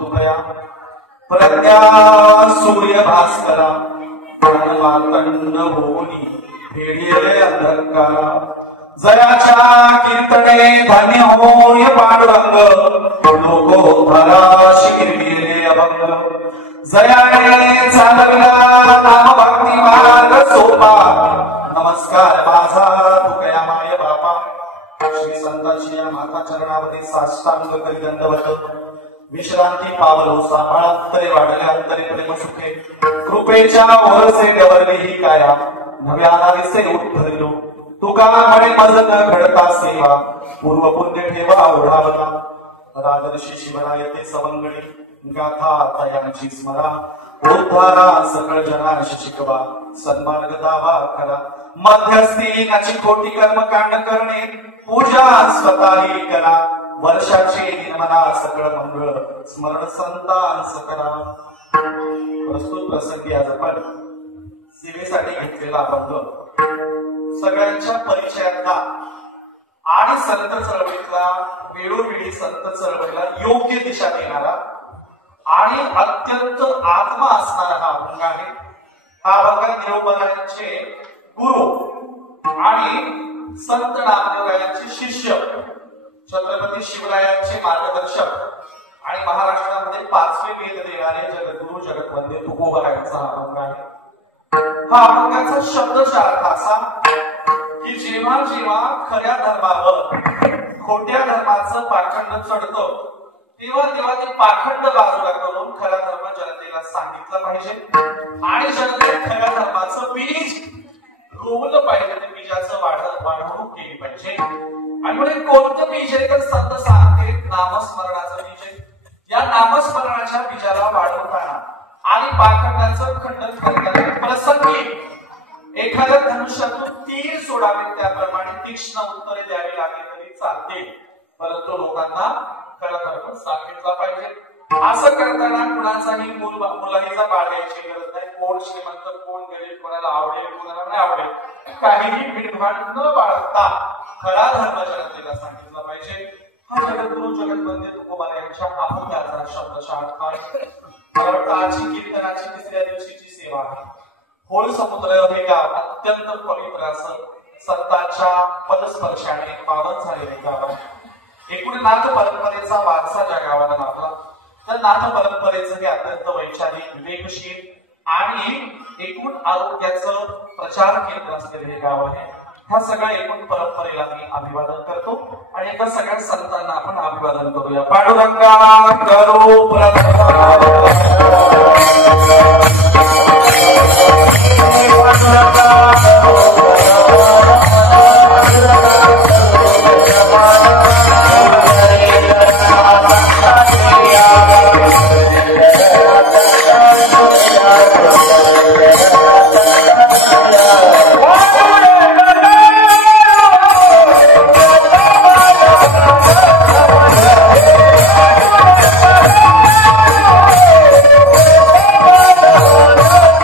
तुकया प्रज्ञा सूर्य भास्करा मातंड होनी फेडिले अंधकारा जयाच्या कीर्तने धन्य होय पांडुरंग लोकोधरा शिरविले अभंग जयाने चालविला नाम भक्ती मार्ग सोपा नमस्कार माझा तुकया माय बापा श्री संतांची या माता चरणामध्ये साष्टांग करी दंडवत विश्रांती पावलो सांभाळांतरे वाढल्या अंतरे प्रेम सुखे कृपेच्या वरसे गवरली ही काया नव्याना विसे उठधरलो तुका म्हणे मज न घडता सेवा पूर्व पुण्य ठेवा ओढावला राजर्षी शिवराय ते सवंगडी गाथा तयांची स्मरा उद्धारा सकळ जनाश शिकवा सन्मार्ग दावा करा मध्यस्थी नाची खोटी कर्मकांड करणे पूजा स्वतःही करा वर्षाचे निर्मना सकळ मंगळ स्मरण संतांस करा प्रस्तुत प्रसंगी आज आपण सेवेसाठी घेतलेला अभंग सगळ्यांच्या परिचयातला आणि संत चळवळीतला वेळोवेळी संत चळवळीला योग्य दिशा देणारा आणि अत्यंत आत्मा असणारा हा अभंग आहे. हा अभंग निरोपणाचे गुरु आणि संत नामदेवरायांचे शिष्य छत्रपती शिवरायांचे मार्गदर्शक आणि महाराष्ट्रामध्ये 5वे वेद देणारे जगद्गुरु जगतवंदे तुकोबारायांचा हा अभंग आहे. हा अभंगाचा शब्दचा अर्थ असा की जेव्हा जेव्हा खऱ्या धर्मावर खोट्या धर्माचं पाखंड चढतं तेव्हा तेव्हा ते पाखंड बाजूला करून खरा धर्म जनतेला सांगितलं पाहिजे आणि जनतेने खऱ्या धर्माचं बीज रोवलं पाहिजे. ते बीजाचं वाढवणूक केली पाहिजे. आणि म्हणजे कोणतं बीज आहे तर संत सांगते नामस्मरणाचं बीज आहे. या नामस्मरणाच्या बीजाला वाढवताना आणि पाखंडाचं खंडन करताना प्रसंगी एखाद्या धनुष्यातून तीर सोडावे त्याप्रमाणे तीक्ष्ण उत्तरे द्यावी लागली तरी चालते, परंतु लोकांना खरा धर्म सांगितला पाहिजे. असं करताना कुणाचाही मुलाहीचा बाळगायची गरज नाही. कोण श्रीमंत कोण गरीब कोणाला आवडेल कोणाला नाही आवडेल काहीही भिडभाड न बाळगता खरा धर्म जनतेला सांगितला पाहिजे. हा जगद्गुरु जगतवंदे तुकोबार यांच्या अभंगाचा शब्दशः अर्थ आहे. आजची कीर्तनाची 3ऱ्या दिवशीची सेवा आहे. होळ समुद्र हे गाव अत्यंत पवित्र असं संतांच्या पदस्पर्शाने पावन झालेले गाव आहे. एकूण नाथ परंपरेचा वारसा ज्या गावाला लाभला तर नाथ परंपरेचं हे अत्यंत वैचारिक विवेकशील आणि एकूण आरोग्याचं प्रचार केंद्र असलेले हे गाव आहे. ह्या सगळ्या एकूण परंपरेला मी अभिवादन करतो आणि एका सगळ्या संतांना आपण अभिवादन करूया. पांडुरंगा करो Oh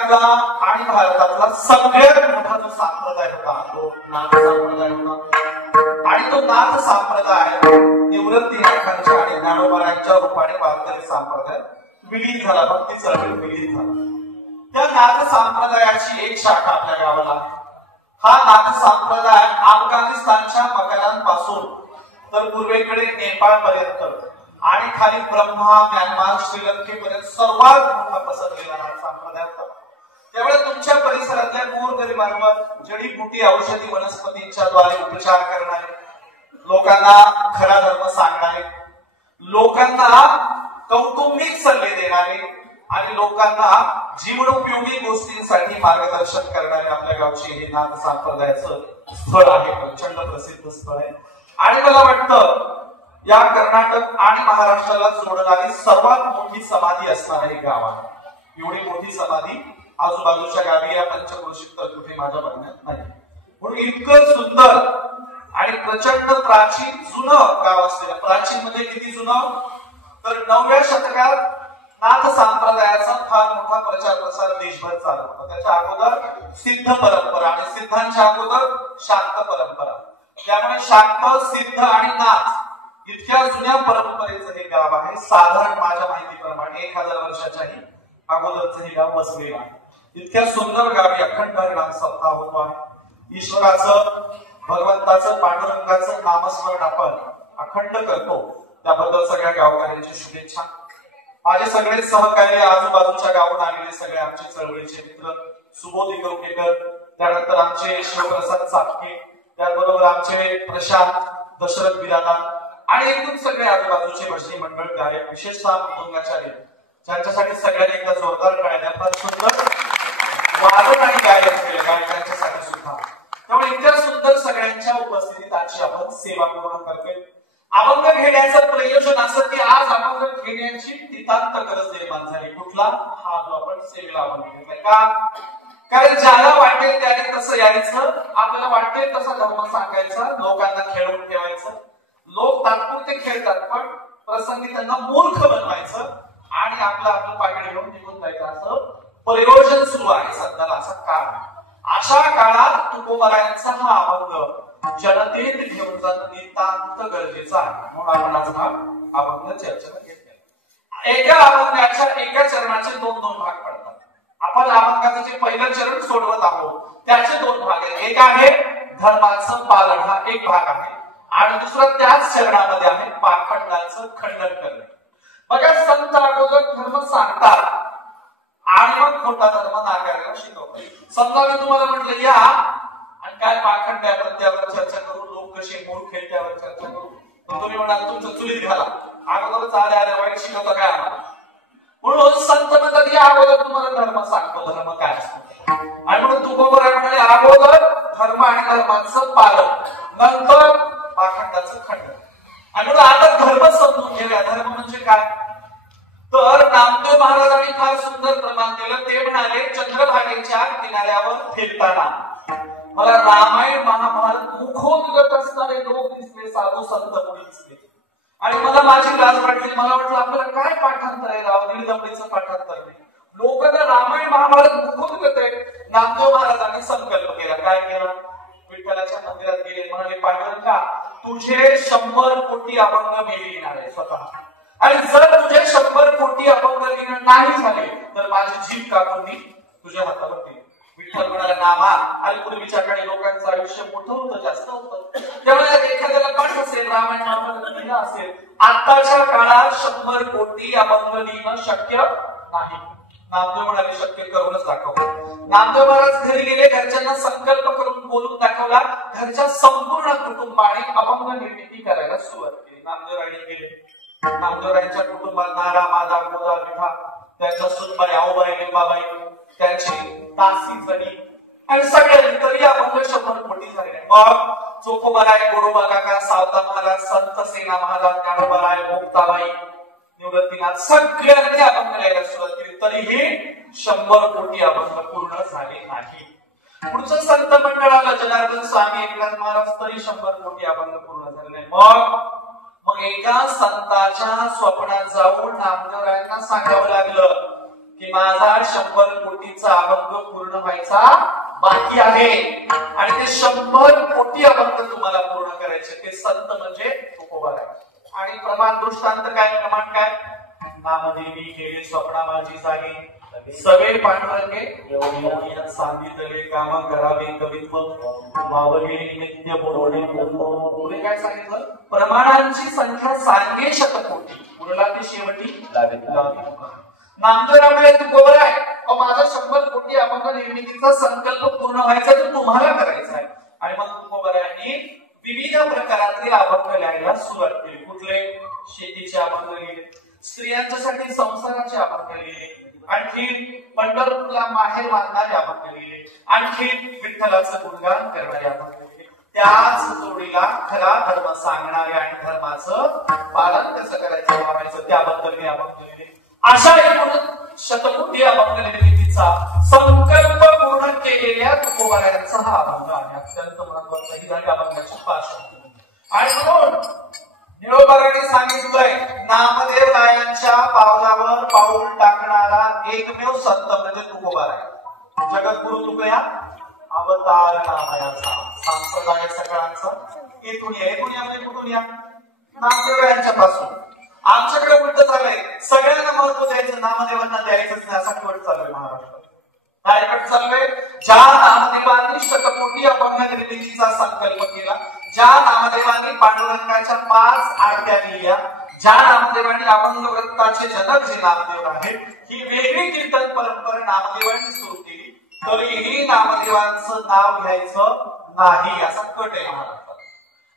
जगातला आणि भारतातला सगळ्यात मोठा जो संप्रदाय होता तो नाथ संप्रदाय होता. आणि तो नाथ संप्रदाय निवृत्ती नाथांच्या आणि ज्ञानोबारांच्या रूपाने वारकरी संप्रदाय विलीन झाला, भक्ती चळवळी विलीन झाला. त्या नाथ संप्रदायाची एक शाखा आपल्या गावाला. हा नाथ संप्रदाय अफगाणिस्तानच्या मकानांपासून तर पूर्वेकडे नेपाळ पर्यंत आणि खाली ब्रह्मा, म्यानमार, श्रीलंकेपर्यंत सर्वात मोठा पसरलेला नाथ संप्रदाय होता. त्यामुळे तुमच्या परिसरातल्या गोरगरिबांवर जडीबुटी औषधी वनस्पतींच्या द्वारे उपचार करणारे, लोकांना खरा धर्म सांगणारे, लोकांना कौटुंबिक सल्ले देणारे आणि लोकांना जीवनोपयोगी गोष्टींसाठी मार्गदर्शन करणारे आपल्या गावचे हे नाथ संप्रदायाचं स्थळ आहे, प्रचंड प्रसिद्ध स्थळ आहे. आणि मला वाटतं या कर्नाटक आणि महाराष्ट्राला जोडणारी सर्वात मोठी समाधी असणार हे गाव आहे. एवढी मोठी समाधी आजूबाजूच्या गावी या पंचक्रोशीत तर कुठे माझ्या बघण्यात नाही. म्हणून इतकं सुंदर आणि प्रचंड प्राचीन जुनं गाव असलेलं, प्राचीन म्हणजे किती जुनं तर 9व्या शतकात नाथ संप्रदायाचा फार मोठा प्रचार प्रसार देशभर चालू होता. त्याच्या अगोदर सिद्ध परंपरा आणि सिद्धांच्या अगोदर शाक्त परंपरा. त्यामुळे शाक्त, सिद्ध आणि नाथ इतक्या जुन्या परंपरेचं हे गाव आहे. साधारण माझ्या माहितीप्रमाणे 1000 वर्षाच्याही अगोदरचं हे गाव वसलेलं आहे. इतक्या सुंदर गावी अखंड हरिनाम सप्ताह होतो आहे. ईश्वराचं, भगवंताचं, पांडुरंगाचं नामस्मरण आपण अखंड करतो. त्याबद्दल सगळ्या गावकऱ्यांची शुभेच्छा. माझे सगळे सहकारी, आजूबाजूच्या गावून आलेले सगळे आमचे चळवळीचे मित्र, सुबोध इगवकेकर, त्यानंतर आमचे शिवप्रसाद सापके, त्याचबरोबर आमचे प्रशांत, दशरथ बिरादा आणि एकूण सगळे आजूबाजूचे भजनी मंडळ, गायक, विशेषतः मृदुंगाचार्य, ज्यांच्यासाठी सगळ्यांनी एकदा जोरदार टाळ्या फार सुंदर वादन आणि गायन केले गायकांच्यासाठी सुद्धा. त्यामुळे इतक्या सुंदर सगळ्यांच्या उपस्थितीत आजची आपण सेवा पूर्ण करतोय. अभंग घेण्याचं प्रयोजन असं की आज अभंग घेण्याची नितांत गरज निर्माण झाली. कुठला? हा जो आपण सेवेला अभंग घेतोय का? कारण ज्याला वाटेल त्याने तसं यायचं, आपल्याला वाटेल तसा धर्म सांगायचा, लोकांना खेळवून ठेवायचं. लोक तात्पुरते खेळतात पण प्रसंगी त्यांना मूर्ख बनवायचं आणि आपलं पाकिट घेऊन निघून जायचं, असं प्रयोजन सुरू आहे सध्याला असा काळ. अशा काळात तुकोबारायांचा हा अभंग जनतेत घेऊन जाणं नितांत गरजेचं आहे. म्हणून आपण आज हा अभंग चर्चेला घेतला. एका अभंगाच्या एका चरणाचे 2 भाग पडतात. आपण अभंगाचं जे पहिलं चरण सोडवत आहोत त्याचे 2 भाग आहेत. एक आहे धर्माचं पालन, हा एक भाग आहे, आणि दुसरा त्याच चरणामध्ये आहे पाखंडाचं खंडन करणे. बघा, संत अगोदर धर्म सांगतात आणि मग खोटा धर्म नाकारायला शिकवतात. समजा मी तुम्हाला म्हटलं या आणि काय पाखंड आहे आपण त्यावर चर्चा करू, लोक कसे मूर्ख आहेत त्यावर चर्चा करू, तर तुम्ही म्हणाल तुमचं चुलीत घाला, अगोदरच आले वाईट शिकवता काय आम्हाला. म्हणून संत म्हणतात या अगोदर तुम्हाला धर्म सांगतो, धर्म काय असतो. आणि म्हणून तुकोबाराय म्हणाले अगोदर धर्म आणि धर्माचं पालन, नंतर पाखंडाचं खंडन. आणि म्हणून आता धर्म समजून घेऊया. धर्म म्हणजे काय तर नामदेव महाराजांनी फार सुंदर प्रमाण दिलं. ते म्हणाले चंद्रभागेच्या किनाऱ्यावर फिरताना मला रामायण महाभारत मुखोद्गत असणारे लोक दिसले, साधू संत मुली दिसले आणि मला माझी लाज वाटली. मला वाटलं आपल्याला काय पाठांतर आहे राव, निर्दमडीचं पाठांतर नाही. लोकांना रामायण महाभारत मुखोद्गत आहे. नामदेव महाराजांनी संकल्प केला. काय केला? विठ्ठलाच्या मंदिरात गेले, म्हणाले पांडुरंगा तुझे 100 कोटी अभंग मी लिहिणार आहे स्वतः, आणि जर तुझे 100 कोटी अभंग लिहिणं नाही झाले तर माझी जीभ कापून मी तुझ्या हातावर दिली. विठ्ठल म्हणाला नामा, आणि पूर्वीच्या काळी लोकांचं आयुष्य मोठं होतं, जास्त होतं, त्यामुळे एखाद्याला पाठ असेल, रामायण महाभारत लिहिलं असेल. आताच्या काळात 100 कोटी अभंग लिहिणं शक्य नाही. नामदेव म्हणाले शक्य करूनच दाखव. नामदेव महाराज घरी गेले, घरच्यांना संकल्प करून बोलून दाखवला. घरच्या संपूर्ण कुटुंबाने अभंग निर्मिती करायला सुरुवात केली. नामदेवरायांनी गेले. नामदेवरायांच्या कुटुंबात नारा, मादा, गोदा, विठा, त्यांच्या सुनबाई, आऊबाई, लिंबाबाई, त्यांची दासी जणी आणि सगळ्यांनी तरी अभंग 100 कोटी झाले. मग चोखोबाराय, गोरोबा काका, सावता महाराज, संत सेना महाराज, ज्ञानोबाराय, मुक्ताबाई, निवृत्तीनाथ सगळ्यांनी अभंग लिहायला सुरुवात केली. तरीही 100 कोटी अभंग पूर्ण झाले नाही. पुढचं संत मंडळ आलं, जनार्दन स्वामी, एकनाथ महाराज, तरी 100 कोटी अभंग पूर्ण झाले नाही. मग एका संताच्या स्वप्नात जाऊन नामदेवरायांना सांगावं लागलं की माझा 100 कोटीचा अभंग पूर्ण व्हायचा बाकी आहे आणि ते 100 कोटी अभंग तुम्हाला पूर्ण करायचे. ते संत म्हणजे तुकोबा आहे. आणि प्रमाण दृष्टांत काय, प्रमाण काय? नामदेवी केले स्वप्ना माझी जागी सवे पांढरके सांगितले काम करावे कवित्व मावले नित्य बोलणे. पुढे काय सांगितलं? प्रमाणांची संख्या सांगे शतकोटी पुरला ते शेवटी नामदेवराव तुकोबर आहे. माझा 100 कोटी अभंग निर्मितीचा संकल्प पूर्ण व्हायचा तर तुम्हाला करायचा आहे. आणि मग तुकोबरायांनी विविध प्रकारातले अभंग लिहायला सुरुवात केली. कुठले? शेतीचे अभंग लिहिले, स्त्रियांच्यासाठी संसाराचे अभंग लिहिले, आणखी पंढरपूरला माहेर बांधणारे अभंग लिहिले, आणखी विठ्ठलाचं गुणगान करणारे अभंग लिहिले. त्याच जोडीला खरा धर्म सांगणारे आणि धर्माचं पालन कसं करायचं वागायचं त्याबद्दल मी अभंग लिहिले. अशा एकूण शतकोटी अभंग निर्मितीचा संकल्प पूर्ण केलेल्या तुकोबारायांचा हा अभंग आहे. अत्यंत महत्वाचा ही झाली अभंगाची पार्श्वभूमी. आणि म्हणून निळोबारांनी सांगितलंय नामदेव रायांच्या पावलावर पाऊल टाकणारा एकमेव संत म्हणजे तुकोबार आहे. जगद्गुरु तुकया अवतार नामयाचा संप्रदाय सगळ्यांचा येथून या म्हणजे कुठून या? नामदेव रायांच्या पासून. आमच्याकडे उलट झालंय, सगळ्यांना महत्व द्यायचं, नामदेवांना द्यायचंच नाही असा कट चाललोय महाराष्ट्रात. काय कट चाललोय? ज्या नामदेवांनी शतकोटी अभंग निर्मितीचा संकल्प केला, ज्या नामदेवांनी पांडुरंगाच्या 5 आरत्या लिहिल्या, ज्या नामदेवांनी अभंग वृत्ताचे जनक जे नामदेव आहेत, ही वेगळी कीर्तन परंपरा नामदेवांनी सुरू केली, तरीही नामदेवांचं नाव घ्यायचं नाही असा कट आहे महाराष्ट्रात.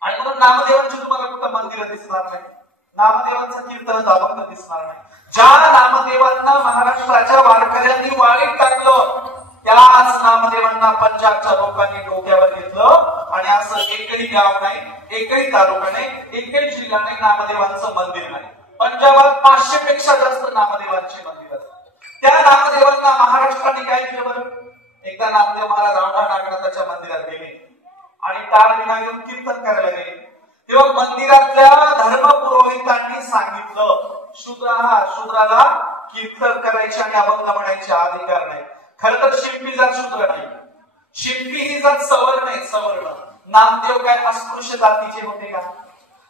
आणि म्हणून नामदेवांची तुम्हाला कुठं मंदिरं दिसणार नाही, नामदेवांचं कीर्तन अभंग दिसणार नाही. ज्या नामदेवांना महाराष्ट्राच्या वारकऱ्यांनी वाळीत टाकलं, त्याच नामदेवांना पंजाबच्या लोकांनी डोक्यावर घेतलं आणि असं एकही गाव नाही, एकही तालुका नाही, एकही जिल्हा नाही नामदेवांचं मंदिर नाही. पंजाबात 500 पेक्षा जास्त नामदेवांची मंदिर असतात. त्या नामदेवांना महाराष्ट्राने काय केलं बरं? एकदा नामदेव महाराज औंढा नागनाथाच्या मंदिरात गेले आणि टाळ विना घेऊन कीर्तन करायला गेले. तेव्हा मंदिरातल्या धर्मपुरोहितांनी सांगितलं शूद्राला कीर्तन करायचे आणि अभंग म्हणायचे अधिकार नाही. खर तर शिंपी जात शूद्र नाही, शिंपी ही जात सवर्ण नाही, सवर्ण. नामदेव काय अस्पृश्य जातीचे होते का?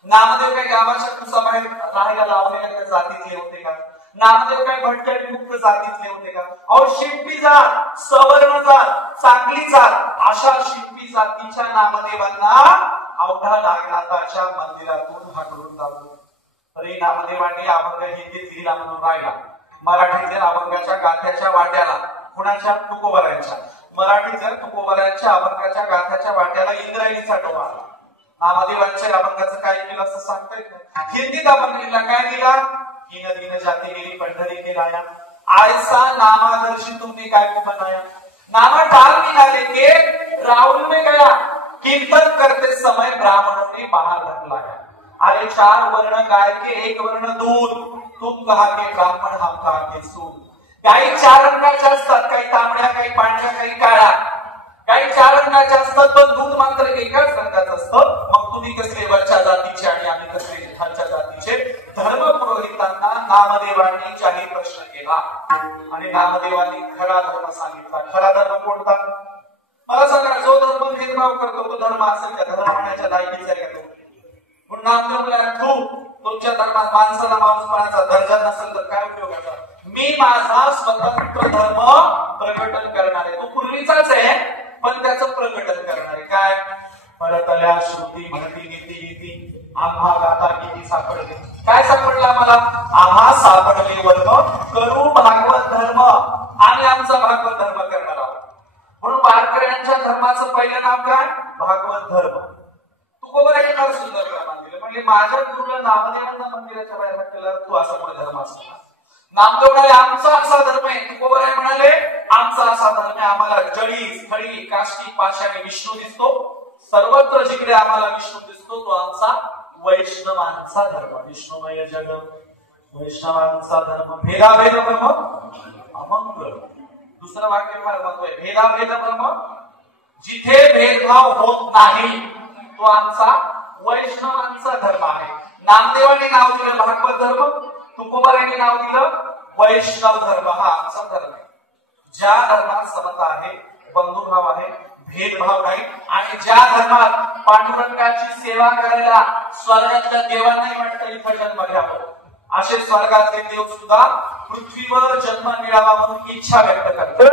नामदेव काय गावाच्या कुसाबाहेर राहायला लावलेल्या जातीतले होते का? नामदेव काय भटकरी मुक्त जातीतले होते का? अहो शिंपी जात, सवर्ण जात, चांगली जात, अशा शिंपी जातीच्या नामदेवांना औंढा नागनाथाच्या मंदिरातून हाकलून लावलं. तरी नामदेवांनी अभंग हिंदीत लिहिला म्हणून राहिला. मराठीतल्या अभंगाच्या गाथ्याच्या वाट्याला, कुणाच्या? तुकोबारायांच्या. मराठीतल्या तुकोबारायांच्या अभंगाच्या गाथ्याच्या वाट्याला इंद्रायणीचा डोळा आला. नामदेवांच्या अभंगाचं काय केलं असं सांगता येत नाही. हिंदीत अभंग लिहिला, काय लिहिला? हीन दीन जाती गेली पंढरी के राया, आयसा नामादर्शी तुमने काय को बनाया, नामा डाल निकाले के राहुल में गया, कीर्तन करते समय ब्राह्मणों ने बाहर रख लाया. अरे 4 वर्ण गाय के 1 वर्ण दूध, तुम कहा के ब्राह्मण हम कहा के सूद. काही 4 रंगाच्या असतात, काही तांबड्या, काही पांढऱ्या, काही काळ्या. काही 4 रंगाच्या असतात पण दूध मात्र एकाच रंगाचं असतं. मग तुम्ही कसले वरच्या जातीचे आणि आम्ही कसले खालच्या जातीचे? धर्मपुरोहितांना नामदेवांनी जाहीर प्रश्न केला आणि नामदेवांनी खरा धर्म सांगितला. खरा धर्म कोणता? मला सांगा, जो धर्म भेदभाव करतो तो धर्म असेल का? धर्म म्हणण्याच्या लायकीचा आहे का तो? तुमच्या धर्मात माणसाला माणूसपणाचा दर्जा नसेल तर काय उपयोगाचा? मी माझा स्वतंत्र धर्म प्रकटन करणार आहे. तो पूर्वीचाच आहे पण त्याचं प्रकटन करणार आहे. काय? परतल्या श्रुती म्हणती नीती नीती आम्हा गाता किती सापडले. काय सापडला मला? आम्हा सापडले वर्ग करू भागवत धर्म आणि आमचा भागवत धर्म करणार आहोत. म्हणून वारकऱ्यांच्या धर्माचं पहिलं नाव काय? भागवत धर्म. तुकोबारांनी फार सुंदर प्रमाण दिलं. म्हणजे माझ्या गुरुला नामदेवांना मंदिराच्या बाहेर केल्यावर तू असा पुढे धर्म असतो. नामदेव म्हणाले आमचा असा धर्म आहे. तुकोबाराय म्हणाले आमचा असा धर्म आहे. आम्हाला जळी स्थळी काष्टी पाशाने विष्णू दिसतो. सर्वत्र जिकडे आम्हाला विष्णू दिसतो तो आमचा वैष्णवांचा धर्म. विष्णुमय जग वैष्णवांचा धर्म. भेदाभेद ब्रह्म अमंगळ. दुसरं वाक्य फार महत्व आहे. भेदाभेद ब्रह्म. जिथे भेदभाव होत नाही तो आमचा वैष्णवांचा धर्म आहे. नामदेवांनी नाव दिलं भागवत धर्म, तुकोबारांनी नाव दिलं वैष्णव धर्म हा आमचा धर्म आहे, ज्या धर्मात समता आहे, बंधुभाव आहे, भेदभाव नाही, आणि ज्या धर्मात पांडुरंगाची सेवा करायला स्वर्गातल्या देवांनाही वाटतं इथं जन्म घ्यावं, असे स्वर्गातले देव सुद्धा पृथ्वीवर जन्म मिळावा म्हणून इच्छा व्यक्त करतात.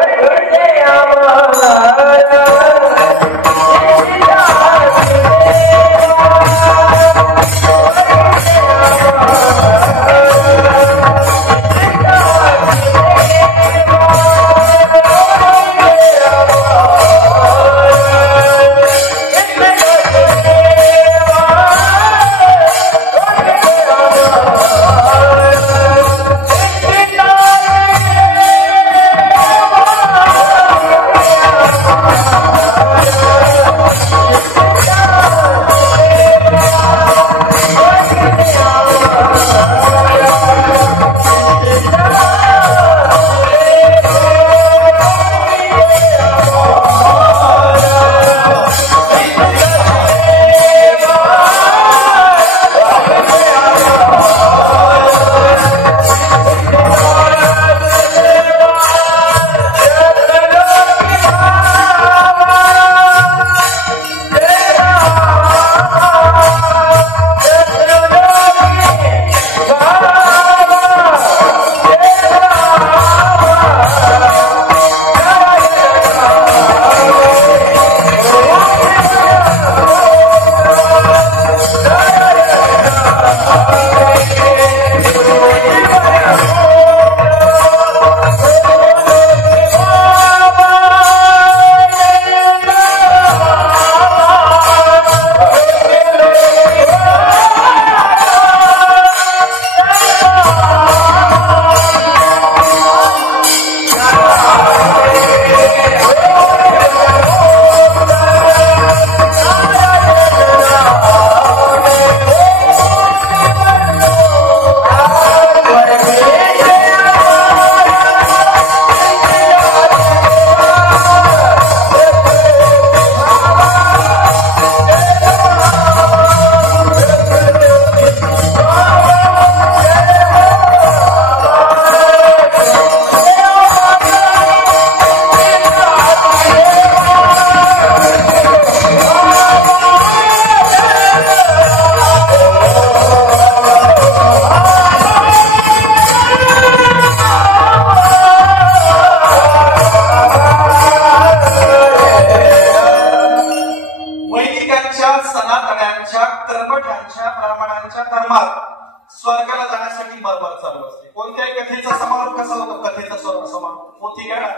स्वर्गाला जाण्यासाठी बरोबर चालू असते. कोणत्याही कथेचा समारोप कसा होतो? कथेचा समारोप पोथी घ्या.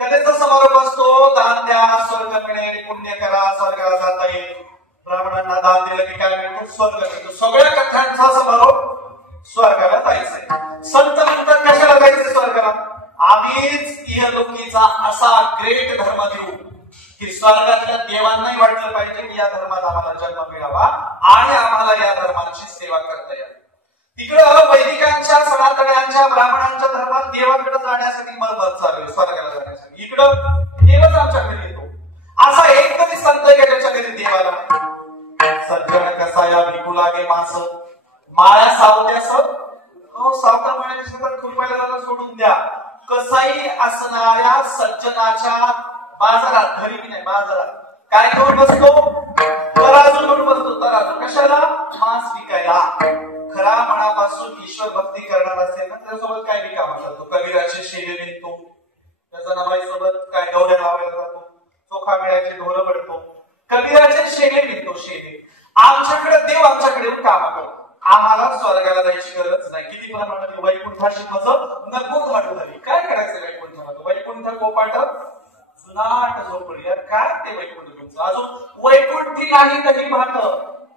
कथेचा समारोप असतो दान द्या, स्वर्ग मिळेल, पुण्य करा, स्वर्गाला जाता येईल. ब्राह्मणांना दान दिलं की काय मिळतो? स्वर्ग मिळतो. सगळ्या कथांचा समारोप स्वर्गाला जायचंय. संत म्हणतात कशाला जायचं स्वर्गाला? आम्हीच इहलोकीचा असा ग्रेट धर्म देऊ की स्वर्गातल्या देवांनाही वाटलं पाहिजे की या धर्मात आम्हाला जन्म मिळावा आणि आम्हाला या धर्माची सेवा करता यावी. तिकडं वैदिकांच्या, सनातन्यांच्या, ब्राह्मणांच्या धर्मात देवाकडे जाण्यासाठी मरमर चालू आहे, स्वर्गाला जाण्यासाठी. इकडं देवच आमच्या घरी येतो. असा एक तरी संत आहे ज्याच्या घरी देवाला सज्जन कसा या भिकू लागे मास माळ्या सावत्यास सावता माळ्याच्या शेतात खुरपायला जायला सोडून द्या. कसाई असणाऱ्या सज्जनाच्या बाजारात, घरी की नाही बाजारात काय घेऊन बसतो? तराजू घेऊन बसतो. तराजू कशाला? मांस विकायला. खरा मनापासून ईश्वर भक्ती करणार असेल ना त्यासोबत काय बी काम करतो. कबीराचे शेले विणतो, त्याचा नवाईसोबत काय गवऱ्या लावायला जातो, चोखा मिळायचे ढोरं पडतो, कबीराचे शेले विणतो. शेले आमच्याकडे देव आमच्याकडे येऊन काम करतो. आम्हाला स्वर्गाला जायची गरज नाही. किती पण म्हणतो वैकुंठाशी माझं नको वाटू झाली. काय करायचं वैकुंठाला? वैकुंठ गोपाट जुनाट झोपडी. यार काय ते वैकुंठ तुमचं? अजून वैकुंठी नाही दही भात,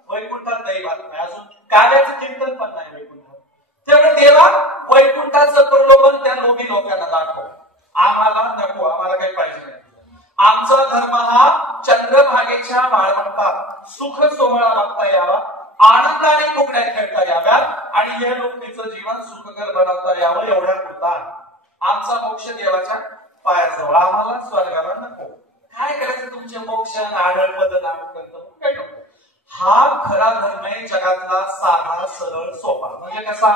वैकुंठात दही भात नाही, अजून कार्याचं चिंतन पण नाही वैकुंठात. त्यामुळे देवा वैकुंठाचं प्रलोभन त्या लोभी लोकांना दाखव. आम्हाला नको, आम्हाला काही पाहिजे नाही. आमचा धर्म हा चंद्रभागेच्या वाळवंटात सुख सोहळा बघता यावा, आनंदाने कोकड्या खेळता याव्यात आणि हे लोकीचं जीवन सुखकर बनवता यावं एवढ्या पुरता आमचा मोक्ष देवाच्या पायाजवळ. आम्हाला स्वर्गाला नको. काय करायचं तुमचे मोक्ष आढळ पद नाम काही नको. हा खरा धर्म आहे जगातला साधा सरळ सोपा. म्हणजे कसा?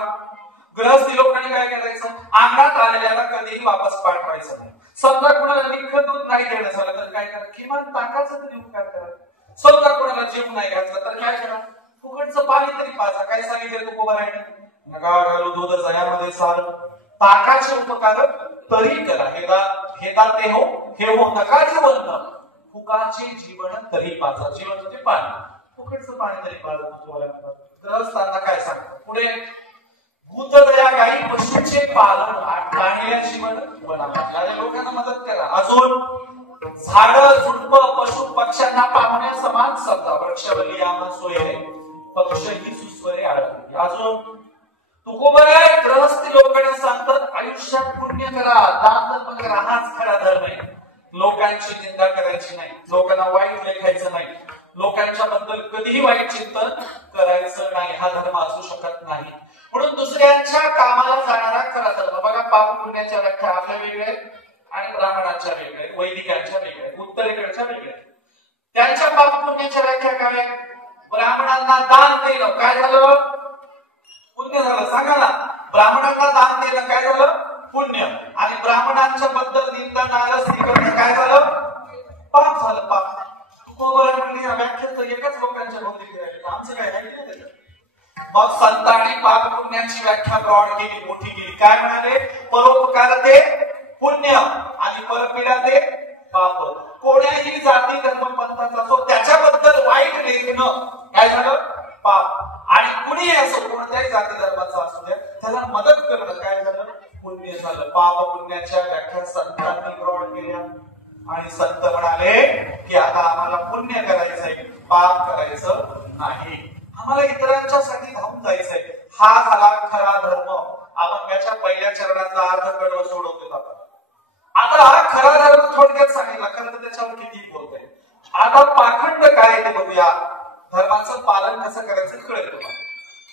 गृहस्थी लोकांनी काय करायचं, अंगात आलेल्याला कधीही वापस पाठवायचं नाही. समजा कोणाला निखळ दूध नाही देणं झालं तर काय करा, किमान ताकाचं तरी उपकार करा. समजा कोणाला जीव नाही घातला तर काय करा, फुकटचं पाणी तरी पाजा. काय सांगितलं तुकोबारायने, नका घालू दूध जयामध्ये सार, ताकाचे उपकार तरी करा. हे दाते हो हे हो नका जीवन, फुकाचे जीवन तरी पाजा. जीवन म्हणजे पाणी, फुकटचं पाणी तरी पाजा. ग्रहस्थांना काय सांगतो पुढे, भूतदया गाई पशूचे पालन चांगल्या जीवन बनावा. लोकांना मदत करा. अजून झाडं झुडप पशु पक्ष्यांना पाहुण्या समान समजा. वृक्षवली आम सोयरे पक्षही सुस्वरे आळती. अजून तुकोबाराय गृहस्थी लोकांना सांगतात, आयुष्यात पुण्य करा, दान धर्म करा. हाच खरा धर्म आहे. लोकांची निंदा करायची नाही, लोकांना वाईट लेखायचं नाही, लोकांच्या बद्दल कधीही वाईट चिंतन करायचं नाही. हा धर्म असू शकत नाही. म्हणून दुसऱ्यांच्या कामाला जाणारा खरा धर्म. बघा, पाप पुण्याच्या व्याख्या आपल्या वेगळे आणि ब्राह्मणाच्या वेगळे, वैदिकांच्या वेगळे, उत्तरेकडच्या वेगळे. त्यांच्या पाप पुण्याच्या व्याख्या काय, ब्राह्मणांना दान दिलं काय झालं, पुण्य झालं. सांगा ना, ब्राह्मणांना दान दिलं काय झालं, पुण्य. आणि ब्राह्मणांच्या बद्दल निंदा नाराजगी करणं काय झालं, पाप झालं. पाप. तुकोबाराय या व्याख्यात एकाच लोकांच्या भोवती फिरायचे, आमचं काय नाही. मग संतांनी पाप पुण्याची व्याख्या ब्रॉड केली, मोठी केली. काय म्हणाले, परोपकार दे पुण्य आणि परपीडा दे पाप. कोण्याही जाती धर्म पंथाचा असो त्याच्याबद्दल वाईट लेखणं काय झालं, पाप. आणि कुणी असो कोणत्याही जाती धर्माचा असू द्या त्याला मदत करणं काय झालं, पुण्य झालं. पाप पुण्याच्या व्याख्या संतांनी ब्रॉड केल्या. आणि संत म्हणाले की आता आम्हाला पुण्य करायचंय, पाप करायचं नाही. आम्हाला इतरांच्यासाठी धावून जायचंय. हा झाला खरा धर्म. आपण याच्या पहिल्या चरणाचा अर्थ कडव सोडवतो. आता हा खरा धर्म थोडक्यात सांगितला, खरं तर त्याच्यावर किती बोलतोय. आता पाखंड काय ते बघूया. धर्माचं पालन कसं करायचं कळेल तुम्हाला.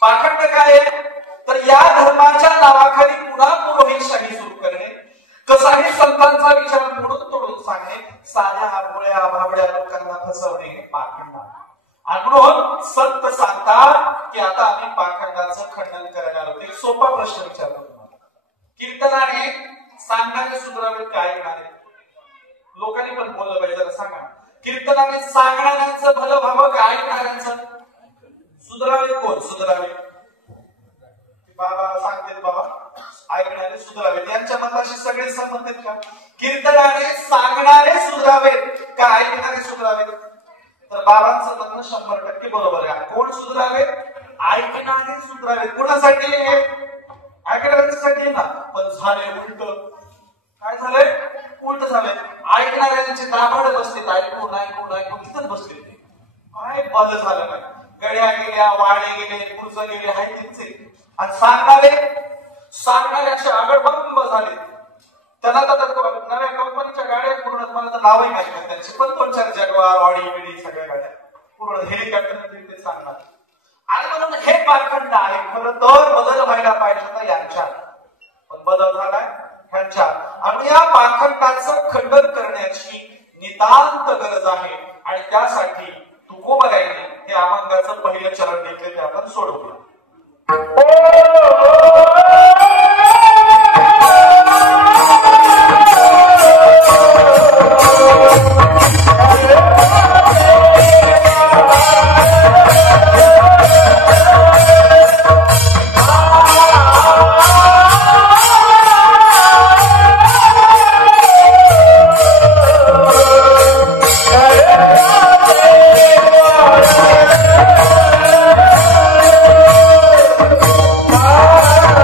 पाखंड काय आहे, तर या धर्माच्या नावाखाली पुन्हा पुरोहितशाही सुरू करणे, कसाही संतांचा विचार मोडून तोडून सांगणे, साध्या आंघोळ्या भाबड्या लोकांना फसवणे हे पाखंड. आणि म्हणून संत सांगतात की आता आम्ही पाखंडाचं खंडन करायला आलो. एक सोपा प्रश्न विचारतो तुम्हाला, कीर्तनाने सांगणारे सुधरावे काय म्हणाले, लोकांनी पण बोललं पाहिजे. जरा सांगा, कीर्तनाने सांगणाऱ्यांचं भलं व्हावं का ऐकणाऱ्यांचं सुधरावे? कोण सुधरावे? बाबा सांगते, बाबा ऐकणारे सुधरावे. यांच्या मताशी सगळे सहमत आहेत का? कीर्तनाने सांगणारे सुधरावेत का ऐकणारे सुधरावेत? तर बाबांचं म्हणणं 100% बरोबर आहे. कोण सुधरावे? ऐकणारे सुधरावे. कोणासाठी? ऐकणाऱ्यांसाठी ना. पण झाले उलट. काय झालंय? उलट झालंय. ऐकणाऱ्यांचे दाबड बसलेत, ऐकून ऐकून ऐकून तिथंच बसले. काय बदल झालं नाही. गड्या गेल्या, वाडे गेले, पुरुष गेले, हाय तिथे. आणि सांगणारे असे आगळभंग झाले. त्यांना तर नव्या कंपनीच्या गाड्या पूर्ण, मला तर नावही माहिती नाही त्यांची, पण 2-4 जगवार, ऑडी बिडी सगळ्या गाड्या पूर्ण हेलिकॉप्टर ते सांगणार. आणि म्हणून हे पाखंड आहे. खरं तर बदल व्हायला पाहिजे तर यांच्यात, पण बदल झालाय ह्यांच्यात. आणि या पाखंडाचं खंडन करण्याची नितांत गरज आहे. आणि त्यासाठी तुकोबारायांनी हे अभंगाचं पहिलं चरण घेतले, ते आपण सोडवलं. Ah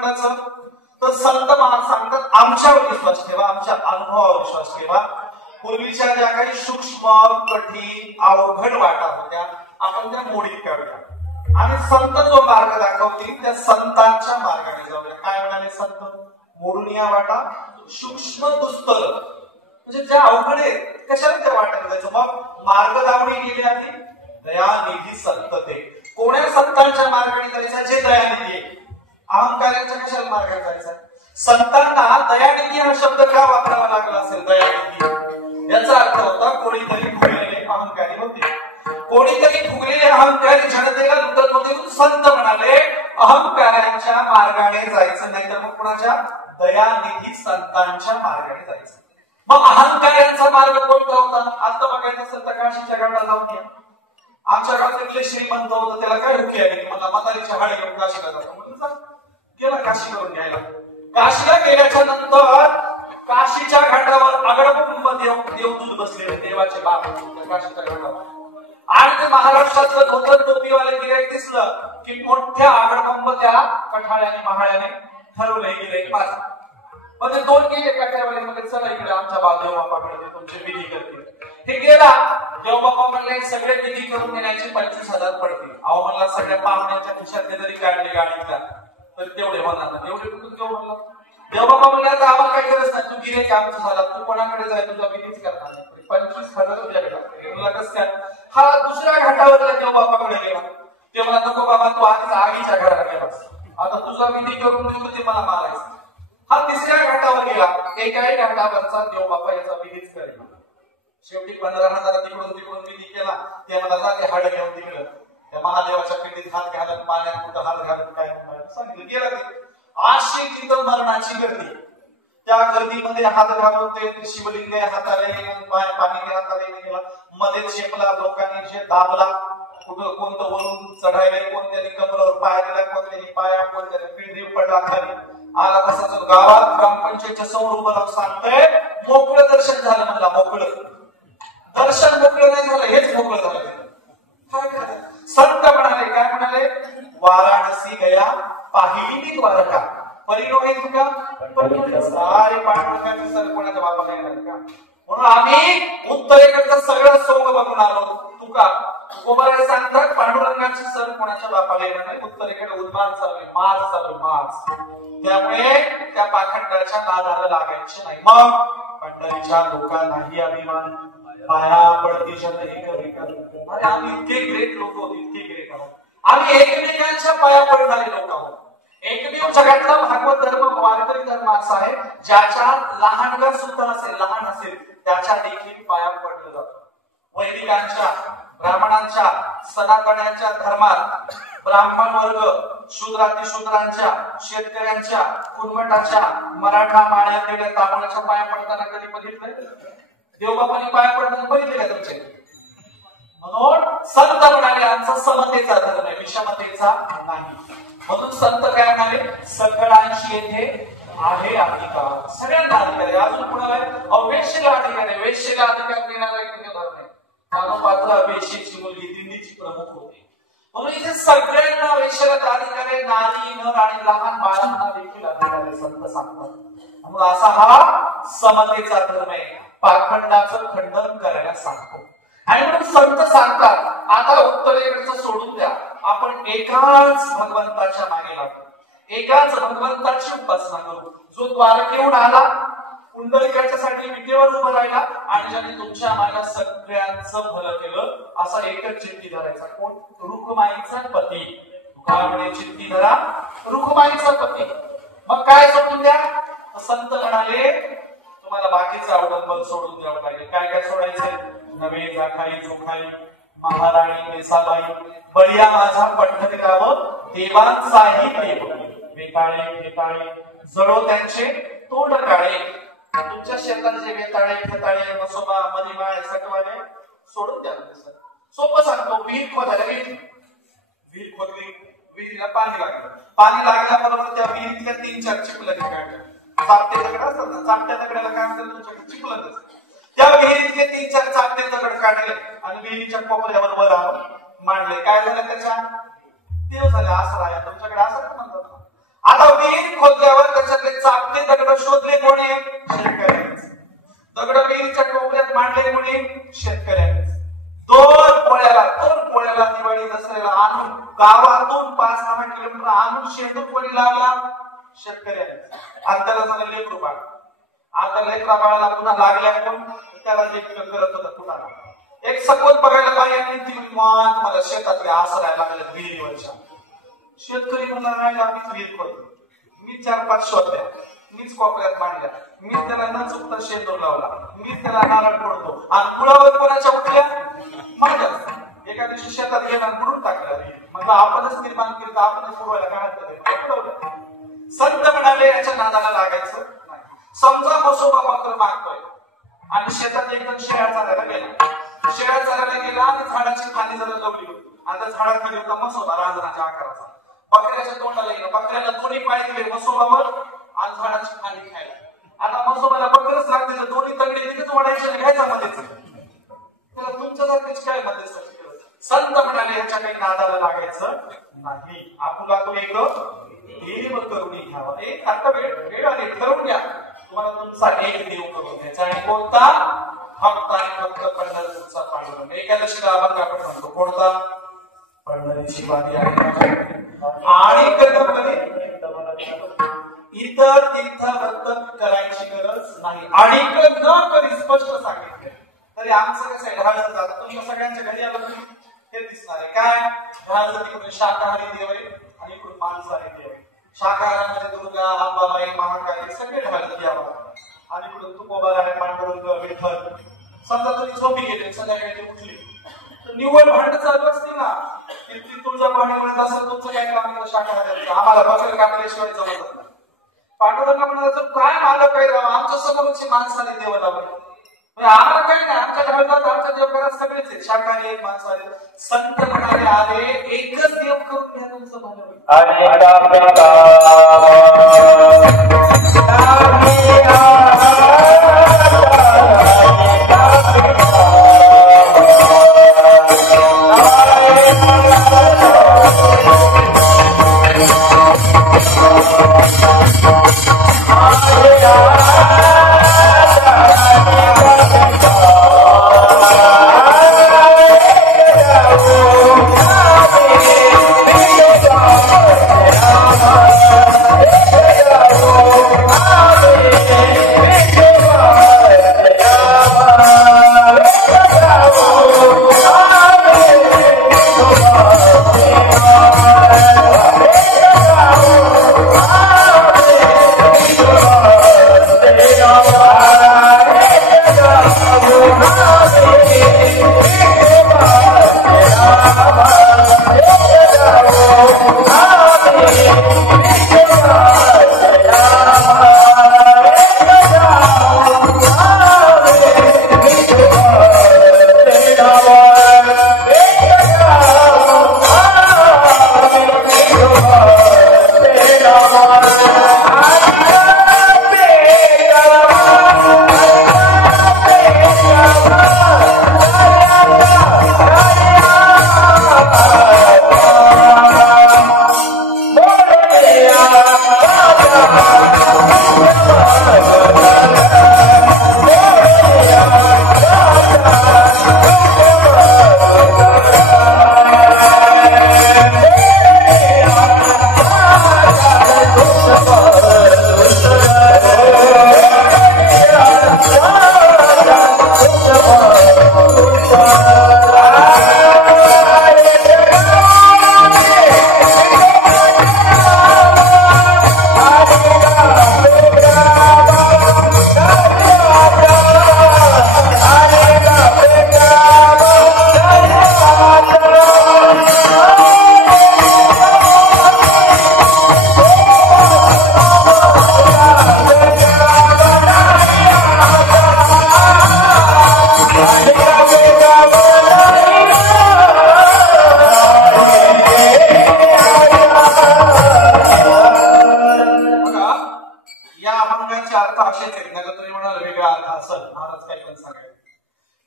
कुणाचं? तर संत महाराज सांगतात आमच्यावर विश्वास ठेवा, आमच्या अनुभवावर विश्वास ठेवा. पूर्वीच्या ज्या काही सूक्ष्म कठीण अवघड वाटा होत्या आपण त्या मोडीत काढूया आणि संत जो मार्ग दाखवतील त्या संतांच्या मार्गाने जाऊया. काय म्हणाले संत? मोडून या वाटा सूक्ष्म दुस्तर, म्हणजे ज्या अवघड आहे कशाला त्या वाट्यात जायचं. मग मार्ग दावणी गेली आधी दयानिधी संत ते. कोण्या संतांच्या मार्गाने जायचं? जे दयानिधी आहे. अहंकाराच्या कशाला मार्गाने जायचा? संतांना दयानिधी हा शब्द का वापरावा लागला असेल? दयानिधी याचा अर्थ होता कोणीतरी फुगलेले अहंकारी होते, कोणीतरी फुगलेले अहंकारी जनतेला लुटत होते. संत म्हणाले अहंकाराच्या मार्गाने जायचं नाही तर मग कुणाच्या? दयानिधी संतांच्या मार्गाने जायचं. मग अहंकाराचा मार्ग कोणता होता? आता बघायचं असेल तर काशीच्या घाटाला जाऊन घ्या. आमच्या गावातले श्रीमंत होतं, त्याला काय रुखी आली मला म्हातारीच्या हाडे घेऊन काशीला जातो म्हणून गेला काशी करून घ्यायला. काशीला गेल्याच्या नंतर काशीच्या घाटावर अगडकुंभ देवदूत बसलेले देवाचे बाप काशीच्या घाटावर. आणि ते महाराष्ट्रातलं धोतर टोपीवाले गिराईक दिसलं की मोठ्या आगडकुंभ त्या कठाळ्याने महाळ्याने ठरवलंय गिराईक पाच. मग ते दोन गेले कठाळ्यावाले म्हणजे चला इकडे आमच्या देवबापाकडे तुमचे विधी करतील. हे गेला देवबापा म्हणले सगळे विधी करून देण्याचे 25,000 पडतील. अहो म्हणला सगळ्या पाहुण्यांच्या खिशातले जरी काढले गाडीतला तर तेवढे होणार ना. एवढे कुठून घेऊ म्हणलं? देवबापा म्हणले आता आम्हाला काही गरज नाही, तू गिरे आमचं झाला, तू कोणाकडे जाय तुझा विधीच करणार नाही. 25,000 तुझ्याकडे कसं काय? हा दुसऱ्या घाटावरला देवबापाकडे गेला. ते म्हणा नको बाबा तू आधीच आगीच्या घराला गेलास, आता तुझा विधी करून देऊ ते मला मारायचं. हा तिसऱ्या घाटावर गेला. एकाही घाटावरचा देवबापा याचा विधीच करेल. शेवटी 15,000 तिकडून विधी केला. ते मला जाते हाड घेऊन तिकडं त्या महादेवाच्या पिंडीत हात घालत पाण्यात कुठं हात घालत काय सांगितलं गेला. ते अशी तिथं मरणाची गर्दी. त्या गर्दीमध्ये हात घालून ते शिवलिंग हाताने पाणी हाताने गेला. मध्ये शेपला लोकांनी जे दाबला, कुठं कोणतं वरून चढायला, कोणत्याने कमरावर पाय दिला, कोणत्याने पाया, कोणत्याने पिंडी पडला खाली आला. तसंच गावात ग्रामपंचायतच्या समोर उभं राहून सांगतोय मोकळं दर्शन झालं. म्हणला मोकळं दर्शन मोकळं नाही झालं, हेच मोकळं झालं. संत म्हणाले काय म्हणाले? वाराणसी गया पाहिली द्वारका परिणोही तुका सारे पांडुरंगाचे सर कोणाच्या बापाला येणार का? म्हणून आम्ही उत्तरेकडचं सगळं सोंग बघून आलो. तुका गोबराय सांगतात पांडुरंगाची सर कोणाच्या बापाला येणार नाही. उत्तरेकडे उद्मान चालू आहे, मार्च चालू आहे, मार्च. त्यामुळे त्या पाखंडाच्या नादाला लागायचे नाही. मग पंढरीच्या लोकांनाही अभिमान पाया पडतीच्या अरे आम्ही इतके ग्रेट लोक होतो, इतके ग्रेट आहोत. आम्ही एकमेकांच्या पाया पडणारे लोक आहोत. एकमेव जगातला भागवत धर्म वारकरी धर्म असा आहे ज्याच्या लहानगा सुद्धा असेल, लहान असेल त्याच्या देखील पाया पडलं जातं. वैदिकांच्या, ब्राह्मणांच्या, सनातन्यांच्या धर्मात ब्राह्मण वर्ग, शूद्रातिशूद्रांच्या, शेतकऱ्यांच्या, कुरमटाच्या, मराठा माळ्यातल्या तांबळाच्या पाया पडताना कधी बघितलंय? देवबापांनी पाया पडताना बघितले का तुमचे? म्हणून संत म्हणाले आमचा समतेचा धर्म आहे, विषमतेचा नाही. म्हणून संत काय म्हणाले? सगळ्यांशी येथे आहे अधिकार, सगळ्यांना अधिकार आहे. अजून कुणाला अवेश्यला अधिकार आहे. वेश्येला अधिकार देणारा एक धर्म आहे. मानवपात्र वेश्येची मुलगी दिंडीची प्रमुख होती. म्हणून इथे सगळ्यांना वेश्येला अधिकार आहे. नारी, नर आणि लहान बाळांना देखील अधिकार आहे संत सांगतात. म्हणून असा हा समतेचा धर्म आहे. पाखंडाचं खंडन करायला सांगतो. आणि म्हणून संत सांगतात आता उत्तरेकडचं सोडून द्या, आपण एकाच भगवंताच्या मागे लागतो, एकाच भगवंताची उपासना करू. जो द्वारकेहून आला, पुंडलिकाच्यासाठी विटेवर उभं राहिला आणि ज्याने तुमच्या मागे सगळ्यांचं भलं केलं, असा एकच चित्ती धरायचा. कोण? रुक्माईचा पती. तुकारामाने चित्ती धरा रुक्माईचा पती. मग काय सोडून द्या? संत म्हणाले तुम्हाला बाकीचं अवलंबन सोडून द्यावं लागेल. काय काय सोडायचंय? नवे जाखाई जोखाई, महाराणी मेसाबाई, बळिया माझा पंढरगाव, देवांचाही देव, वेताळे वेताळे जळो त्यांचे तोंड काळे. तुमच्या शेतात जे वेताळे फेताळे मसोबा मदिमा सटवाले सोडून द्या. सोपं सांगतो. विहीर खोदायला विहीर खोदली, विहिरीला पाणी लागलं. पाणी लागल्याबरोबर त्या विहिरीतल्या 3-4 चिखलं काढल्या. चापटे दगड असतात ना, चापट्या दगडाला काय म्हणतात तुमच्याकडे? चिखलं. त्या विहिरीतले 3-4 चापटे दगड काढले आणि विहिरीच्या कोपऱ्यावर वर मांडले. काय झालं त्याच्या? देव झाले. आसरा आहे तुमच्याकडे, असं म्हणतात. आता विहीर खोदल्यावर त्याच्यातले चापटे दगड शोधले कोणी? शेतकऱ्यांनीच. दगड विहिरीच्या कोपऱ्यात मांडले कोणी? शेतकऱ्यांनीच. दोन पोळ्याला दिवाळी दसऱ्याला आणून गावातून 5-6 किलोमीटर आणून शेंदूर कोणी लावला? शेतकऱ्यांनीच. आणि त्याला झालं लेकरू बाळ. आता लेकरा बाळाला पुन्हा लागल्या कोण? त्याला जे करत होता कुणाला एक सपोज बघायला बाई ती मला शेतातल्या आसरायला लागल्या विहिरीवरच्या. शेतकरी म्हणला आम्हीच विहीर करतो, मी 4-5 शोधल्या, मीच कोपऱ्यात मांडल्या, मीच त्याला न चुकता शेंदूर लावला, मीच त्याला नारळ फोडतो. आणि मुळावर कोणाच्या उठल्या? माझ्याच. एका दिवशी शेतात गेला म्हणून टाकलं. म्हटलं आपणच निर्माण केलं, आपणच पुरवायला काय हरकत? संत म्हणाले याच्या नादाला लागायचं नाही. समजा मसोबा पात्र मागतोय आणि शेतात एकदम शेळ्या चालायला गेला. शेळ्या चालायला गेला आणि झाडाची खाली जरा जवळली होती. आता झाडाखाली होता मसोबा रांजणाच्या आकाराचा. बकऱ्याच्या तोंडाला गेला, बकऱ्याला दोन्ही पाय दिले मसोबावर आणि झाडाची खाली खायला. आता मसोबाला बकरच लागते, दोन्ही तगडे दिले वाढायचं घ्यायचा मध्येच. त्याला तुमच्यासारखेच काय मध्ये संत म्हणाले ह्याच्या काही नादाला लागायचं नाही. आपला तो एक देव करून घ्यावा. एक आता वेळ आली, ठरवून घ्या तुम्हाला तुमचा एक देव करून घ्यायचा. आणि कोणता? फक्त आणि फक्त पंढरपूरचा पांडुरंग. एकादशीला आपण आपण म्हणतो कोणता? पंढरीची वारी आहे. आणि कधी इतर तीर्थ वर्तन करायची गरज नाही. आणि न कधी स्पष्ट सांगितले तरी आमचं कसं आहे, ढाळचं जातं. तुमच्या सगळ्यांच्या घरी आलं हे दिसणार आहे काय? ढाळचं तिकडे शाकाहारी देव आहे आणि इकडून मांसाहारी देव आहे. शाकाहारामध्ये दुर्गा, अंबाबाई, महाकाली सगळे ढाळचं यावं. आणि इकडून तुकोबा आहे, पांडुरंग, विठ्ठल. समजा तुम्ही झोपी गेले, संध्याकाळी उठली तर निव्वळ भांड चालू असतील ना, की तुळजा पाणी म्हणत असेल तुमचं काय काम? शाकाहारी आम्हाला बघायला कापल्याशिवाय जमत नाही. पांडुरंग म्हणायचं काय मालक काय राव, आमच्या समोरची माणसाने देव लावलं. आम्हाला काही नाही, आमच्या घरात आमच्या देवघरात सगळेच आहेत, शाकाहारी आहेत, मांसाहारी. संत म्हणाले आले एकच देव करून घ्या तुमचं भलं.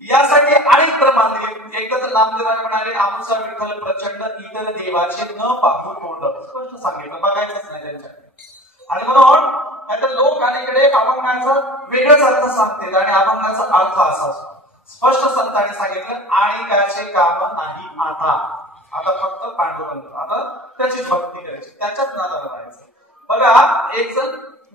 यासाठी आणि प्रमाणे एकदा नामदेवाने म्हणाले आमचा विठ्ठल प्रचंड इतर देवाचे न पाहू तोंड. स्पष्ट सांगितलं, बघायचंच नाही त्यांच्याकडे. आणि म्हणून नाहीतर लोक अलीकडे अभंगाचा वेगळाच अर्थ सांगतात आणि अभंगाचा अर्थ असा असतो. स्पष्ट संतांनी सांगितलं आणि काचे काम नाही आता फक्त पांडुरंग, आता त्याची भक्ती करायची, त्याच्याच नादाला राहायचं. बघा मी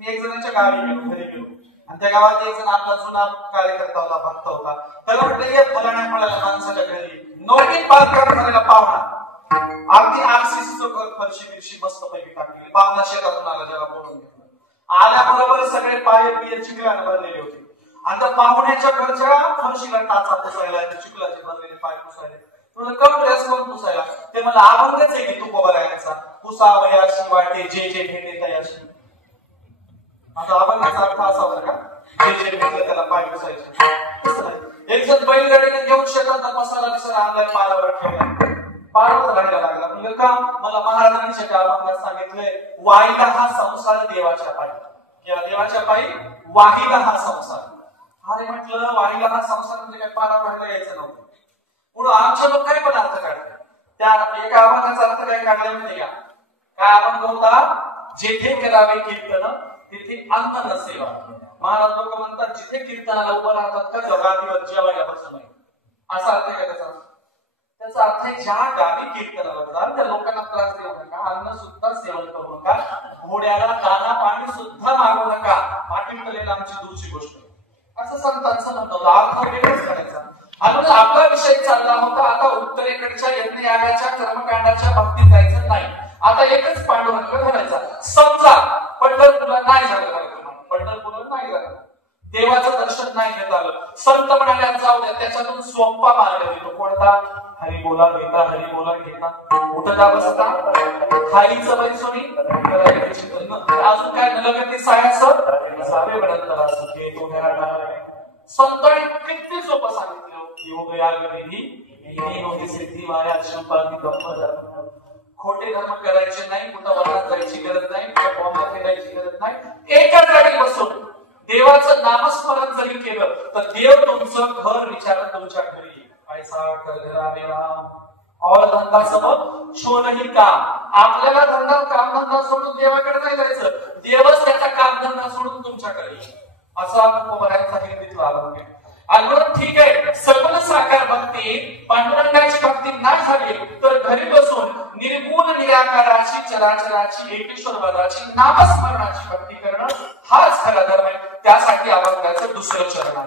एक जणांच्या गावी गेलो, घरी गेलो आणि त्या गावात एक जण आपला जुना कार्यकर्ता होता, भक्त होता. त्याला म्हटलं ये फलाण्या फलाण्या माणसाच्या घरी नवीन बांधकाम करायला पाहुणा, अगदी आरसीसीचं फरशी बिरशी मस्त पैकी टाकली, पाहुणा शेतातून आला, ज्याला बोलून घेतलं. आल्याबरोबर सगळे पाय बिये चिखलाने भरलेले होते आणि त्या पाहुण्याच्या घरच्या फरशीला टाचा पुसायला, चिखलाचे भरलेले पाय पुसायले. कोण पुसायला? ते मला अभंगच आहे की तू बघायचा पुसावयाशी वाटे जे जे भेटे तयाशी. आता अभंगाचा अर्थ असा बरं का, जे जे भेटलं त्याला पाय पुसायचे. एक जण बैलगाडीने घेऊन शेतात मसाला बिसाला आणलाय, पारावर ठेवला, पारावर राहायला लागला. म्हणजे का मला महाराजांनी त्या अभंगात सांगितलंय, वाहिला हा संसार देवाच्या पायी, किंवा देवाच्या पायी वाहिला हा संसार. अरे म्हटलं वाहिला हा संसार म्हणजे काय पारा व्हायला यायचं नव्हतं. म्हणून आमचे लोक काय पण अर्थ काढतात. त्या एका अभंगाचा अर्थ काय काढला नाही का? काय अभंग होता, जेथे करावे कीर्तन तिथे अन्न नसेवा. महाराज लोक म्हणतात जिथे कीर्तनाला उभं राहतात का जगातीवर जेवायला बसत नाही, असा अर्थ आहे का त्याचा? त्याचा अर्थ आहे ज्या गावी कीर्तनाला जाल त्या लोकांना त्रास देऊ नका, अन्न सुद्धा सेवन करू नका, घोड्याला दाना पाणी सुद्धा मागू नका, पाठी कलेला आमची दूरची गोष्ट, असं संतांचं म्हणतो. अर्थ वेगळाच करायचा. आणि आपला विषय चालला होता आता उत्तरेकडच्या यज्ञयागाच्या कर्मकांडाच्या बाबतीत जायचं नाही. आता एकच पांडुरंग धरायचा. समजा पंढरपूरला नाही झालं कार्यक्रम, पंढरपूरला नाही झालं, देवाचं दर्शन नाही घेता आलं, संत म्हणाल्या जाऊ द्या, त्याच्यातून सोपा मार्ग देतो. कोणता? हरी बोला घेता, हरी बोला घेता, उठता बसता खाईचं बैसोनी अजून काय नलगती सायाचं सावे बडत घेतो घराला. संतांनी किती सोपं सांगितलं. योग सिद्धी माया संपादी गंमत. खोटे धर्म करायचे नाही, कुठं वनात जायची गरज नाही, कुठं बॉम्ब फेकायची गरज नाही. एकाच जागी बसून देवाचं नामस्मरण जरी केलं तर देव तुमचं घर विचारत तुमच्या घरी. पैसा घरा मेरा और धंदा सब छोडही का. आपल्याला धंदा कामधंदा सोडून देवाकडे नाही जायचं, देवच त्याचा कामधंदा सोडून तुमच्याकडे. असा बऱ्याचसा हिंदीतला आरोग्य. आणि म्हणून ठीक आहे, सगळं साकार भक्ती पांडुरंगाची भक्ती नाही झाली तर घरी बसून निर्गुण निराकाराची चराचराची एकेश्वरवादाची नामस्मरणाची भक्ती करणं हाच खरा धर्म आहे. त्यासाठी अभंगाचं दुसरं चरण आहे.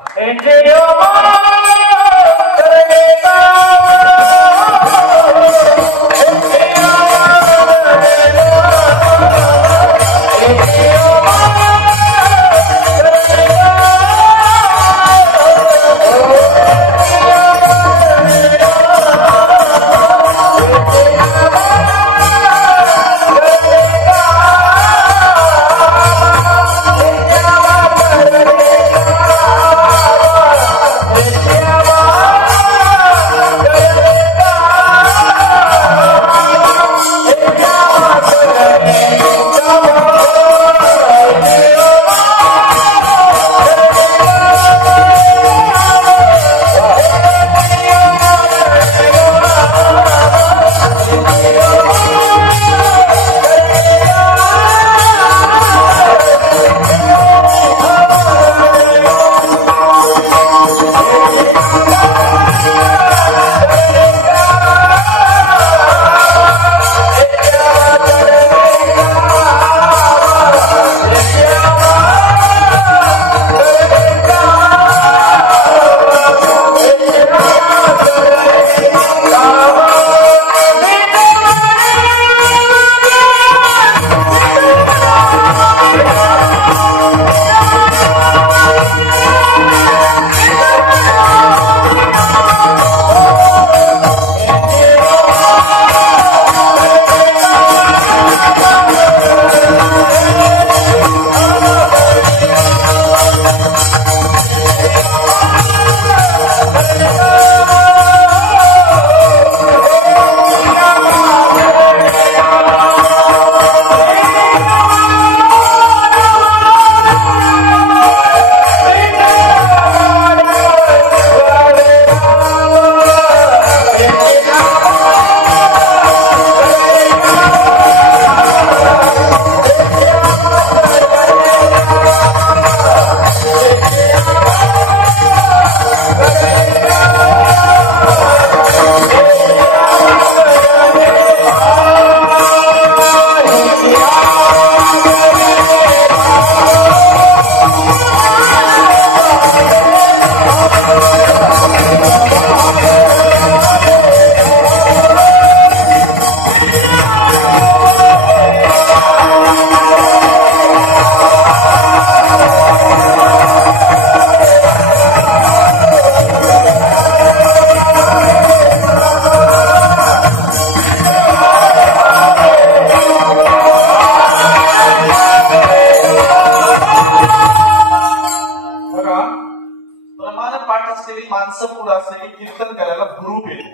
माणसं पुढे असलेली कीर्तन करायला ग्रुप येते.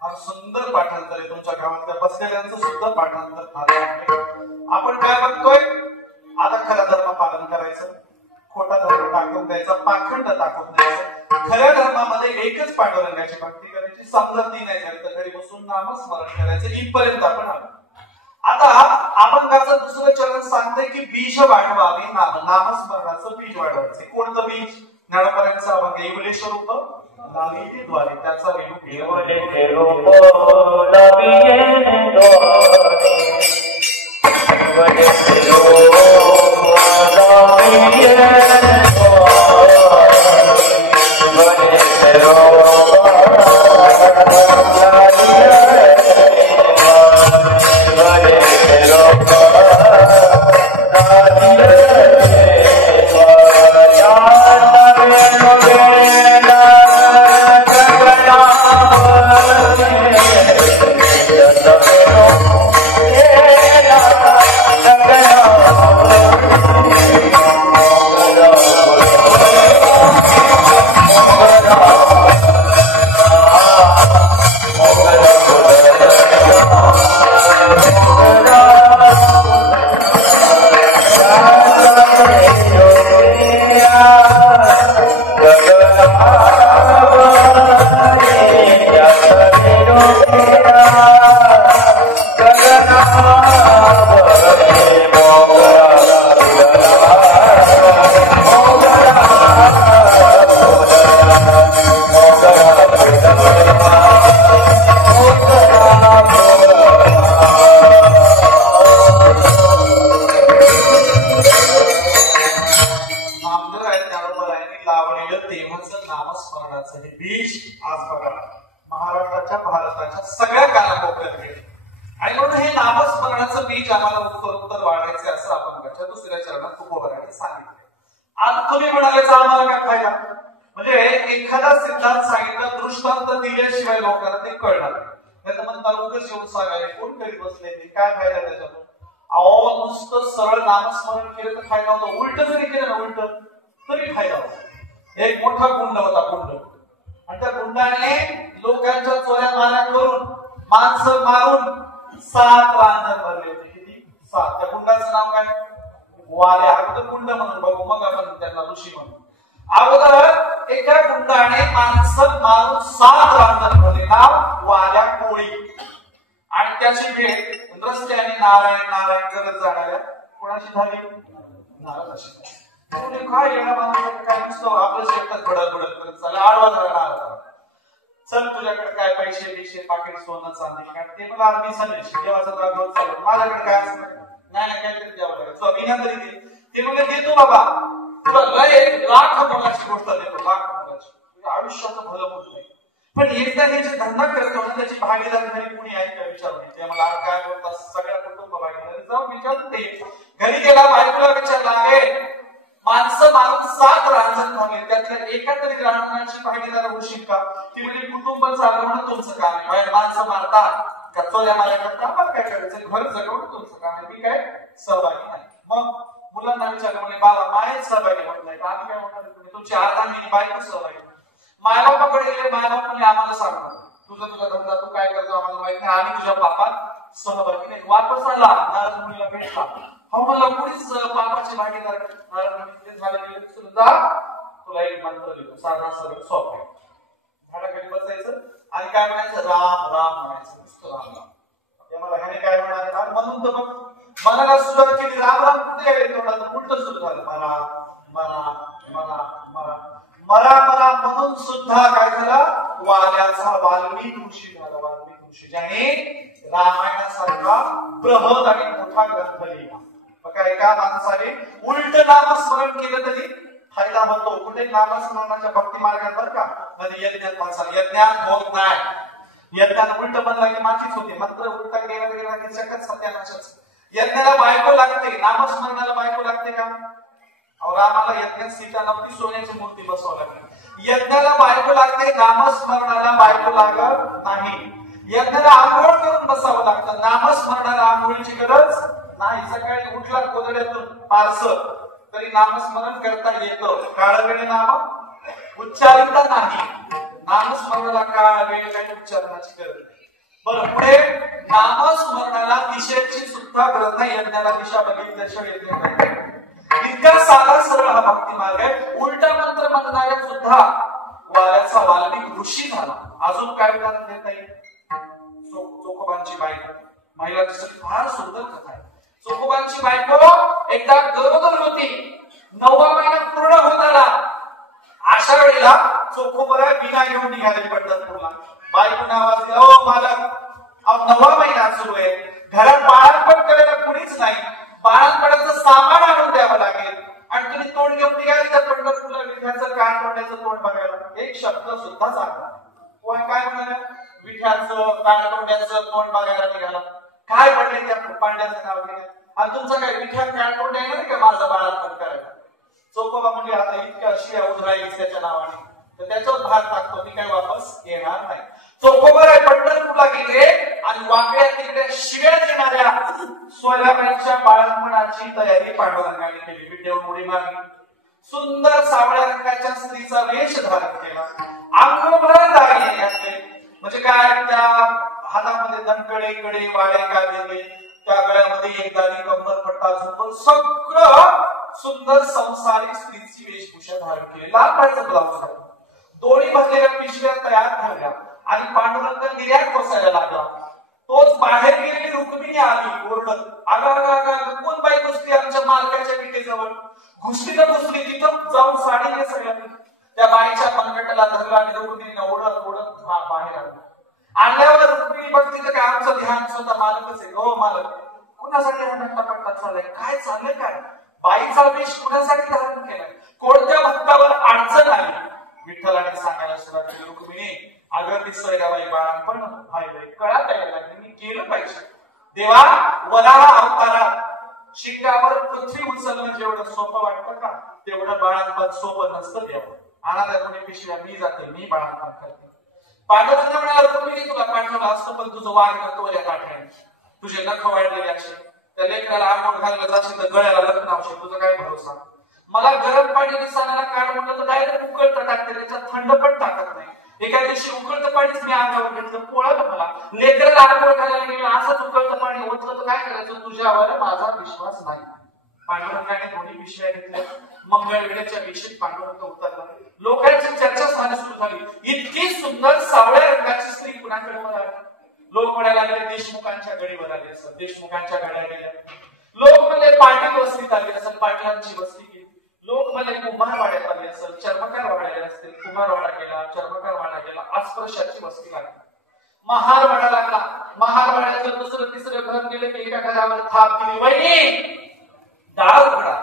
फार सुंदर पाठांतर आहे तुमच्या गावातल्या बसलेल्यांचं सुद्धा पाठांतर फार आहे. आपण काय बघतोय आता खरा धर्म पालन करायचं, खोटा धर्म टाकून द्यायचा, पाखंड टाकून द्यायचं. खऱ्या धर्मामध्ये एकच पांडुरंगाची भक्ती करायची, समजती नाही झाली तर घरी बसून नामस्मरण करायचं, इथपर्यंत आपण आलो. आता अभंगाचं दुसरं चरण सांगते की बीज वाढवावे, नामस्मरणाचं बीज वाढवायचे. कोणतं बीज? ज्ञानोबांचं अभंग येवलेश्वर रूप लाविये द्वारे, त्याचा नामस्मरण केलं तर फायदा होता. उलट जरी केलं ना, उलट तरी फायदा होता. एक मोठा कुंड होता, कुंड, आणि त्या कुंडाने लोकांच्या चोऱ्या माऱ्या करून माणसं मारून 7 रांजण भरले होते. किती? 7. त्या कुंडाचं नाव काय? वाल्या. अगोदर कुंड म्हणून बघू, मग आपण त्यांना ऋषी म्हणू. अगोदर एका कुंडाने माणसं मारून 7 रांजण भरले. नाव वाल्या कोळी. आणि त्याची भेट रस्त्याने नारायण नारायण करत जाणाऱ्या कोणाशी झाली? नारदाशी. काय येणार माणूस काय नुसतं आपलं शेतात बडत बडत करत चाललं. आडवा झाला, चल तुझ्याकडे काय पैसे बिशे पाकिट सोनं चांदी काय? ते मला आम्ही संदेश देवाचा दाखवत चालू. माझ्याकडे काय असं नाही, काहीतरी द्यावं लागेल. तुला विनंती दिली, ते म्हणजे देतो बाबा, तुला लय लाख मोलाची गोष्ट देतो, लाख मोलाची, तुझ्या आयुष्याचं भलं होत नाही. पण एकदा हे जे धंदा करतो ना, त्याची भागीदारी घरी कुणी आहे का विचारून ते मला काय बोलतात. सगळ्या कुटुंब भागीदारी जाऊन विचारून ते घरी गेला, बायकोला विचारला, माणसं मारून 7 रांजण झाले, त्यातल्या एका तरी रांजणाची भागीदार होशील का? ती म्हणजे कुटुंब चालवणं म्हणून तुमचं काम आहे. बाहेर माणसं मारतात का चोऱ्या माऱ्या करतात, आम्हाला काय करायचं? घर जगवणं तुमचं काम आहे, मी काय सहभागी नाही. मग मुलांना विचारलं, म्हणजे बाबा माय सहभागी होत नाही, आम्ही काय म्हणणार? तुमची आता मी बायको सहभागी. मायबापाकडे गेले, मायबाप म्हणजे आम्हाला सांगणार तुझा धंदा तू काय करतो आम्हाला माहित नाही, आम्ही तुझ्या पापात सहभागी नाही. वापस आला, नारद मुनीला भेटला, हो मला कुणीच पापाची भागीदार झाले गेले, जा तुला एक मंत्र देतो, साधा सरळ सोपा आहे. झाडाखाली बसायचं आणि काय म्हणायचं? राम राम म्हणायचं, नुसतं राम राम. मला ह्याने काय म्हणाले म्हणून तर मग मनाला सुरुवात केली, राम राम कुठे गेले तोंडात? उलट सुरू झालं, मला मला मला मला मला मला म्हणून सुद्धा काय झालं? वाल्याचा वाल्मिक ऋषी झाला. वाल्मिक ऋषी ज्याने रामायणासारखा बृहद आणि मोठा ग्रंथ लिहिला. बघा, एका माणसाने उलट नामस्मरण केलं तरी फायदा होतो. कुठे नामस्मरणाच्या भक्ती मार्गात बरं का, म्हणजे यज्ञात माणसाला यज्ञात होत नाही. यज्ञात उलट बनला की मातीच होते, मंत्र उलटा गेला गेला की सकत सत्यानाशच. यज्ञाला बायको लागते, नामस्मरणाला बायको लागते का? रामाला यज्ञात सीता नव्हती, सोन्याची मूर्ती बसवावी लागली. यज्ञाला बायको लागते, नामस्मरणाला बायको लागत नाही. यज्ञाला आंघोळ करून बसावं लागतं, नामस्मरणाला आंघोळीची गरज नाही. सकाळी उठला कोदड्यातून पारसं तरी नामस्मरण करता येतं. काळवेळे नाम उच्चारित नाही, नामस्मरणाला काय वेळ काय उच्चारणाची गरज नाही. बरं, पुढे नामस्मरणाला दिशेची सुद्धा गरज नाही. यज्ञाला दिशा बघितल्याशिवाय येत नाही. इतका साधा सरळ हा भक्ती मार्ग आहे. उलटा मंत्र म्हणणाऱ्या सुद्धा वाल्याचा वाल्मिक ऋषी झाला. अजून काय उदाहरण देता येईल? चोखोबांची बायको, महिलांची फार सुंदर कथा आहे. चोखोबांची बायको एकदा गरोदर होती. 9वा महिना पूर्ण होत आला. अशा वेळेला चोखोबरा बिना घेऊन निघाले पंढरपूरला. बायको आवाज दिला, ओ मालक, 9वा महिना सुरू आहे, घरात बाळांपण करायला कुणीच नाही, बाळांपणाचं सामान आणून द्यावं लागेल आणि तुम्ही तोंड घेऊन निघाली तर पंढरपूरला विठ्याचं कान तोंडाचं तोंड बघायला. एक शब्द सुद्धा सांगा. काय म्हणाला? विठ्याचं कान तोंडाचं तोंड बघायला निघाला. काय म्हटले त्या पांड्याचं नाव घेण्यात? आणि तुमचं काय विठ्यात कान तोंड आहे ना का माझं बाळांपण करायला? चोखोबा म्हणजे आता इतक्या शिव्या उधळायला त्याच्या नावाने, तर त्याच्यावर भार टाकतो, मी काय वापस येणार नाही. चोखोबा पंढरपूरला गेले आणि वाकड्या तिकड्या शिव्या देणाऱ्या सोयराबाईंच्या बाळंपणाची तयारी पांडुरंगाने केली. विटेवर उडी मारली, सुंदर सावळ्या रंगाच्या स्त्रीचा वेश धारण केला, अंगभर दागिने घातले. म्हणजे काय, त्या हातामध्ये दणकडे कडे वाडे गाजले, त्या गळ्यामध्ये एक दाणी कंबर पट्टा झुंबर, सगळं सुंदर संसारिक स्त्रीची वेशभूषा धारण केली. लाल पाळीचा ब्लाउज घातला, दोरी भरलेल्या पिशव्या तयार ठेवल्या आणि पांडुरंग निर्यात बसायला लागला. तोच बाहेर गेलेली रुक्मिणी आली ओरडत, आगा कोण बाई बसली आमच्या मालकाच्या विटेजवळ? घुसली तर घुसली, तिथं जाऊन साडी नेसल्या. त्या बाईच्या मनगटाला धरला आणि रुक्मिणीने ओढत ओढत बाहेर आणलं. आणल्यावर रुक्मिणी बघती तर काय आमचं ध्यान स्वतः मालकच आहे. हो मालक, कुणासाठी हा नट्टापट्टा चाललाय? काय चाललंय? काय बाईचा वेश कुणासाठी धारण केलाय? कोणत्या भक्तावर अडचण आली? विठ्ठलाने सांगायला सुरुवात केली, रुक्मिणी अगर ती सोयराबाई बाळांपण कळा द्यायला लागली, मी केलं पाहिजे. देवा, वराह अवतारात शिंगावर पृथ्वी उचलणं जेवढं सोपं वाटतं का, तेवढं बाळांपण सोपं नसतं. देवा, अनाथामुळे पिशव्या मी जाते, मी बाळांपण करते. पांडुरंग म्हणाला, रुक्मिणी तुला पाठवलं असतं, पण तुझं वाघ नको या काठाने, तुझे नख वाढलेले असेल, त्या लेकराला आंघोळ घालत जाशील तर गळ्याला लग्न आवश्यक, तुझा काय भरोसा? मला गरम पाणी दिसायला काढ म्हटलं तर डायरेक्ट उकळतं टाकते, त्याच्यात थंड पण टाकत नाही. एका दिवशी उकळतं पाणीच मी अंगावर घेतलं, पोळालं मला. लेकराला आंघोळ घालायला गेलं, असंच उकळतं पाणी ओतलं तर काय करायचं? तुझ्यावर माझा विश्वास नाही. पांडुरंगाने दोन्ही पिशव्या घेतल्या. मंगळवेळेच्या दिवशी पांडुरंग उतरला. लोकांची चर्चा झाली सुरू झाली, इतकी सुंदर सावळ्या रंगाची स्त्री कुणाकडे आली? लोक म्हणायला लागले देशमुखांच्या गडीवर आली असत, देशमुखांच्या गाड्या गेल्या. लोक म्हणजे पाटील वस्तीत आली असेल, पाटलांची वस्ती गेली. लोक म्हणजे कुंभारवाड्यात आली असेल, चर्मकार वाड्याला असतील, कुंभारवाडा गेला, चर्मकार वाडा गेला, अस्पृश्याची वस्ती लागली. महारवाडा लागला. महारवाड्याचं दुसरं तिसरं घर गेले की एका घरावर थाप केली, वहिनी दार उघडा.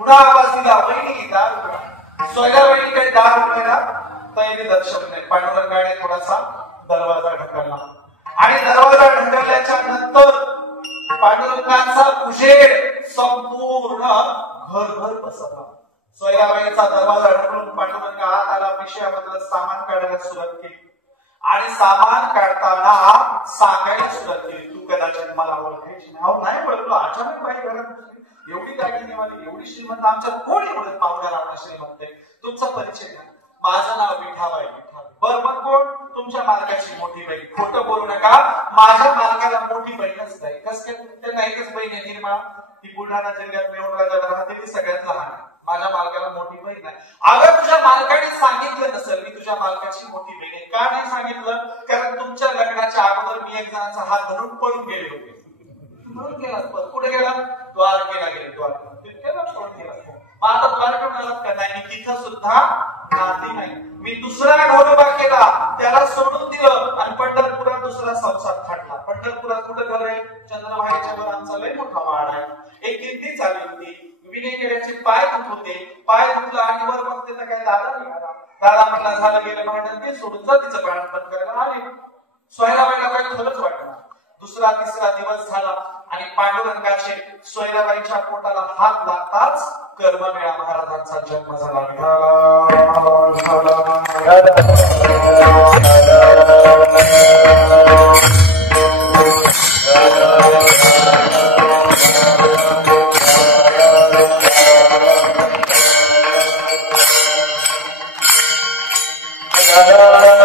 पुन्हा आवाज दिला, वहिनी दार उघडा. सोयराबाईंनी काही दार उघडायला तयारी दर्शवली नाही. पांडुरंगाने थोडासा दरवाजा ढकलला आणि दरवाजा ढकलल्याच्या नंतर पांडुरंगाचा उजेड संपूर्ण घरभर पसरला. सोयराबाईंचा दरवाजा ढकलून पांडुरंग आत आला. पिशव्यामधलं सामान काढायला सुरुवात केली आणि सामान काढताना सांगायला सुरुवात केली, तू कदाचित मला ओळखायची नाही ओळखलो. अचानक बाई घरात घुसली, एवढी दागिनेवाली, एवढी श्रीमंत, आमच्यात कोण एवढं पाहुण्या राहणार श्रीमंत आहे? तुमचा परिचय द्या. माझं नाव विठाबाई. बर, मग कोण? तुमच्या मालकाची मोठी बहीण. खोटं बोलू नका, माझ्या मालकाला मोठी बहीणच नाही. कस काय? त्यांना एकच बहीण आहे निर्मळा, ती बुलढाणा जिल्ह्यात मेवणराजाला राहते, ती सगळ्यात लहान आहे. माझ्या मालकाला मोठी बहीण नाही. अगं तुझ्या मालकाने सांगितलं नसेल मी तुझ्या मालकाची मोठी बहीण आहे. का नाही सांगितलं? कारण तुमच्या लग्नाच्या अगोदर मी एक जणांचा हात धरून पळून गेले होते. म्हणून गेला. कुठे गेला? द्वारकेला गेले. द्वारकेला पळून गेला. मग आता द्वारका म्हणालात का? नाही, तिथं सुद्धा नाती नाही. मी दुसरा घरोबा केला, त्याला सोडून दिलं आणि पंढरपुरात दुसरा संसार थाटला. पंढरपुरात कुठं घर आहे? चंद्रभागेच्या वर आमचा लय मोठा वाड आहे. एक गिरणी चालली होती, विनेकऱ्याचे पाय धुत होते. पाय धुतला आणि वर बघते तर काय दादा निघाला. दादा म्हणला झालं गेलं भांडण, ते सोडून जा, तिचं बाळपण करायला आले. सोयराबाईला काही खरंच वाटणार. दुसरा तिसरा दिवस झाला आणि पांडुरंगाचे सोयराबाईच्या पोटाला हात लागताच कर्ममेळा महाराजांचा जन्म झाला. Da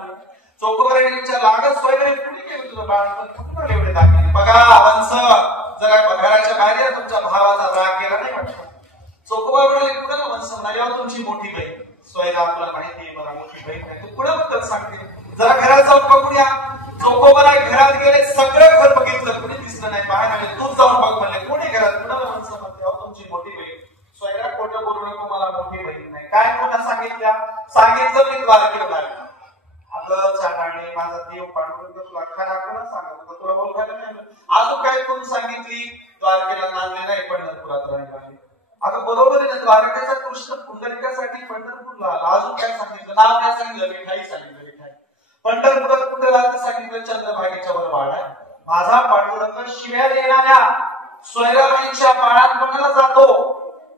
दाखवलं. चोखोबाराच्या लागच वगैरे कुणी केलं तुझं बाळपण, कुठून आले एवढे दाखले? बघा वंश, जरा घराच्या बाहेर या, तुमच्या भावाचा राग गेला नाही वाटत. चोखोबा म्हणाले कुणाला वंश म्हणाले, तुमची मोठी बहीण स्वयंला आपल्याला माहिती आहे, मला मोठी बहीण नाही, तू कुणाबद्दल सांगते? जरा घरात जाऊन बघून या. चोखोबाला घरात गेले, सगळं घर बघितलं, कुणी दिसलं नाही. बाहेर आले, तूच जाऊन बघ म्हणले. कोणी घरात? कुणाला वंश म्हणते? तुमची मोठी बहीण. स्वयंला खोटं बोलू नको, मला मोठी बहीण नाही. काय कोणा सांगितल्या? सांगितलं मी द्वारकेला लागलं. अगं चाटाणे, माझा देव पांडुरंग तुला खाना कोणा सांगत, तुला ओळखायला नाही. अजून काय कोण सांगितली? द्वारकेला नांदले नाही, पंढरपुरात राहिला. अगं बरोबर आहे ना, द्वारकेचा कृष्ण पुंडलिकासाठी पंढरपूरला आला. अजून काय सांगितलं? नाव काय सांगितलं? मिठाई सांगितलं, मिठाई. पंढरपुरात कुंडला सांगितलं चंद्रभागेच्या वर वाडा आहे. माझा पांडुरंग शिव्या देणाऱ्या सोयराबाईंच्या बाळांपणाला जातो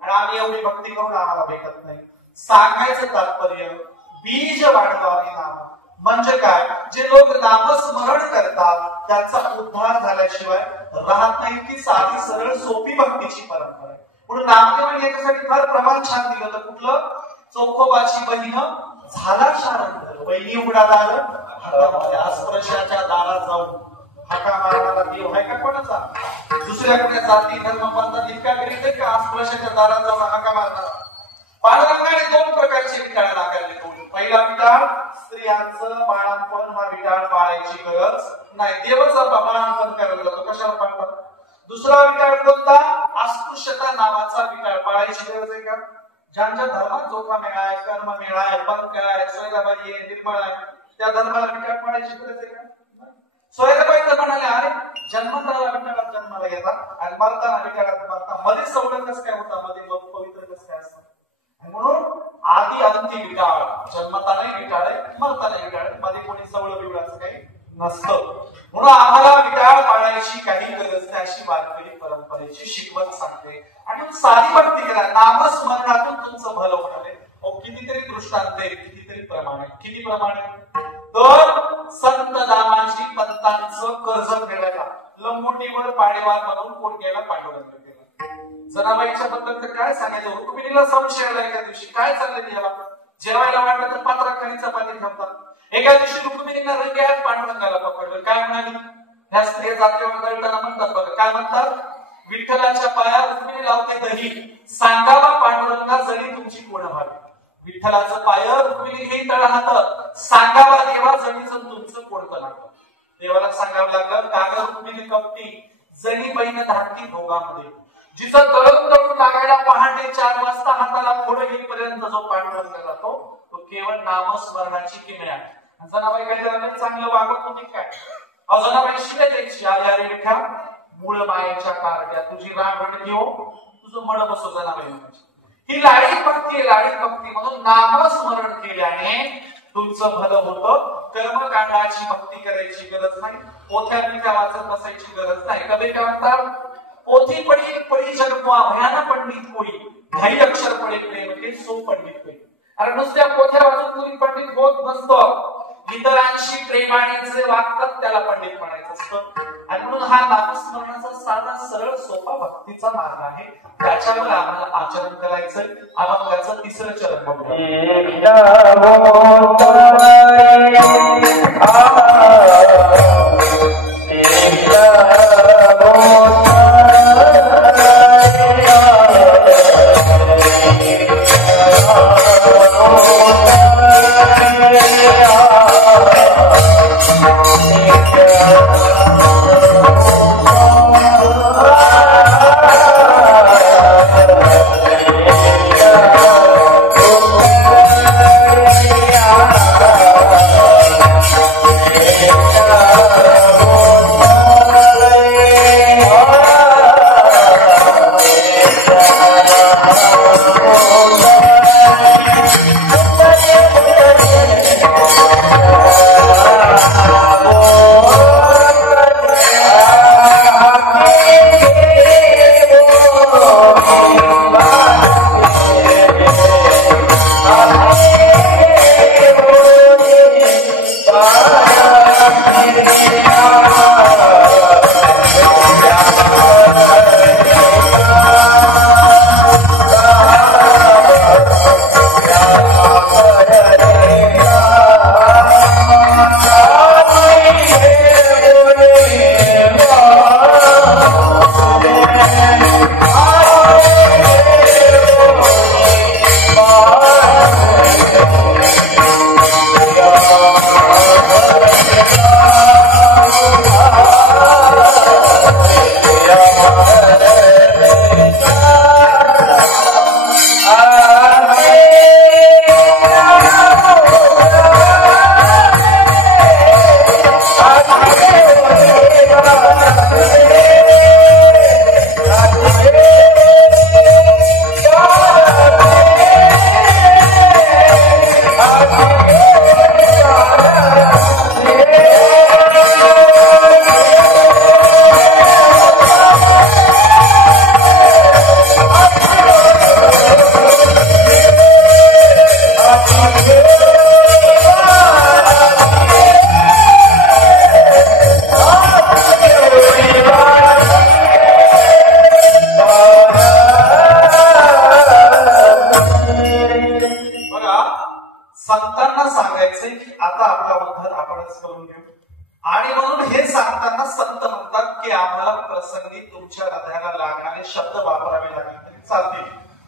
आणि आम्ही एवढी भक्ती करून आम्हाला भेटत नाही. सांगायचं तात्पर्य, बीज वाढवावे नाम म्हणजे काय? जे लोक नामस्मरण करतात त्याचा उद्धार झाल्याशिवाय राहत नाही. की साधी सरळ सोपी भक्तीची परंपरा आहे. म्हणून नामदेवांनी याच्यासाठी फार प्रमाण छान दिलं होतं. कुठलं? चोखोबाची बहीण झाला शारंग, वैनी उघडा दार हातामध्ये, अस्पृश्याच्या दारात जाऊन हाका मारणारा देव आहे का कोणाचा? दुसऱ्या कुठल्या जाती धर्म पंथात इतका करीत का अस्पृश्याच्या दारात जाऊन हाका मारणारा? पांडुरंगाने दोन प्रकारचे विटाळ नाकारले. पहिला विटाळ, स्त्रियांचं बाळांपण हा विटाळ पाळायची गरज नाही, देवाचं बाळांपण करायला जातो, कशाला पाळतात? दुसरा विटाळ कोणता? अस्पृश्यता नावाचा विटाळ पाळायची गरज आहे का? ज्यांच्या धर्मात जोखा मिळाय, कर्म मिळाय, पंथ आहे, सोयराबाई आहे, निर्मळ आहे, त्या धर्माला विटाळ पाळायची गरज आहे का? सोयराबाई तर म्हणाले, अरे जन्मताला विटाळात जन्माला येतात आणि मरताना विटाळात मरता, मध्ये सवलत कसं काय होता, मध्ये पवित्र कसं काय असतं? म्हणून आधी अंती विटाळ, जन्मतानाही विटाळ आहे, मरताना विटाळ आहे, मध्ये कोणी सवळ बिवळाचं काही नसतं. म्हणून आम्हाला विटाळ पाळायची काही गरज नाही, अशी वारकरी परंपरेची शिकवण सांगते. आणि सारी भक्ती करा, नामस्मरणातून तुमचं भलं होणार आहे. कितीतरी दृष्टांत आहे, कितीतरी प्रमाणे, किती प्रमाणे? तर संत दामाजी पंतांचं कर्ज फेडायला लंगोटीवर पाडेवार म्हणून कोण गेला? पांडुरंग गेला. जनाबाईच्या बद्दल तर काय सांगायचं? रुक्मिणीला संशय आला एका दिवशी, काय चाललंय देवा? जेवायला वाटलं तर पात्राखाली चपाती ठेवतात. एका दिवशी रुक्मिणीला रंग्यात पांडुरंगाला पकडलं. काय म्हणाली? ह्या स्त्रिया जातीवर गळताना म्हणतात बघा, काय म्हणतात? विठ्ठलाच्या पाया रुक्मिणी लावते दही, सांगावा पांडुरंगा जरी तुमची कोण व्हावी. विठ्ठलाचं पाय रुक्मिणी घेई तळ हात, सांगावा देवा जणीचं तुमचं कोणतं नातं. देवाला सांगावं लागलं, काग रुक्मिणी कपटी जणी बहीण धाकटी दोघांमध्ये. जिचं तळून तळून लागायला पहाटे 4 वाजता हाताला फोडं घेईपर्यंत जो पांडुरंग जातो तो केवळ नामस्मरणाची किमया. जनाबाई काय झालं? चांगलं वागत होती काय? जनाबाई शिवाय द्यायची, अरे विठा मूळ मायेच्या कारड्या तुझी रांगण घेऊ, तुझं मड बसो. जनाबाई म्हणायची ही लाडी भक्ती आहे, लाडी भक्ती. म्हणून नामस्मरण केल्याने तुमचं भलं होतं. कर्मकांडाची भक्ती करायची गरज नाही, पोथ्या बिथ्या वाचत बसायची गरज नाही. कधी काय म्हणतात? पोथी पडी पडी जगवा भयान पंडित कोई, काही अक्षर पडे प्रेम के सो पंडित कोई. अरे नुसत्या पोथ्या वाचून तुम्ही पंडित होत नसतो, इतरांशी प्रेमाने जे वागतात त्याला पंडित म्हणायचं असतं. आणि म्हणून हा नामस्मरणाचा साधा सरळ सोपा भक्तीचा मार्ग आहे, त्याच्यावर आम्हाला आचरण करायचंय. अभंगाचं 3रं चरण बघूया. सांगायचंय की आता आपला उद्धार आपणच करून घेऊ. आणि म्हणून हे सांगताना संत म्हणतात की आम्हाला प्रसंगी तुमच्या हृदयाला लागणारे शब्द वापरावे लागले तरी चालतील,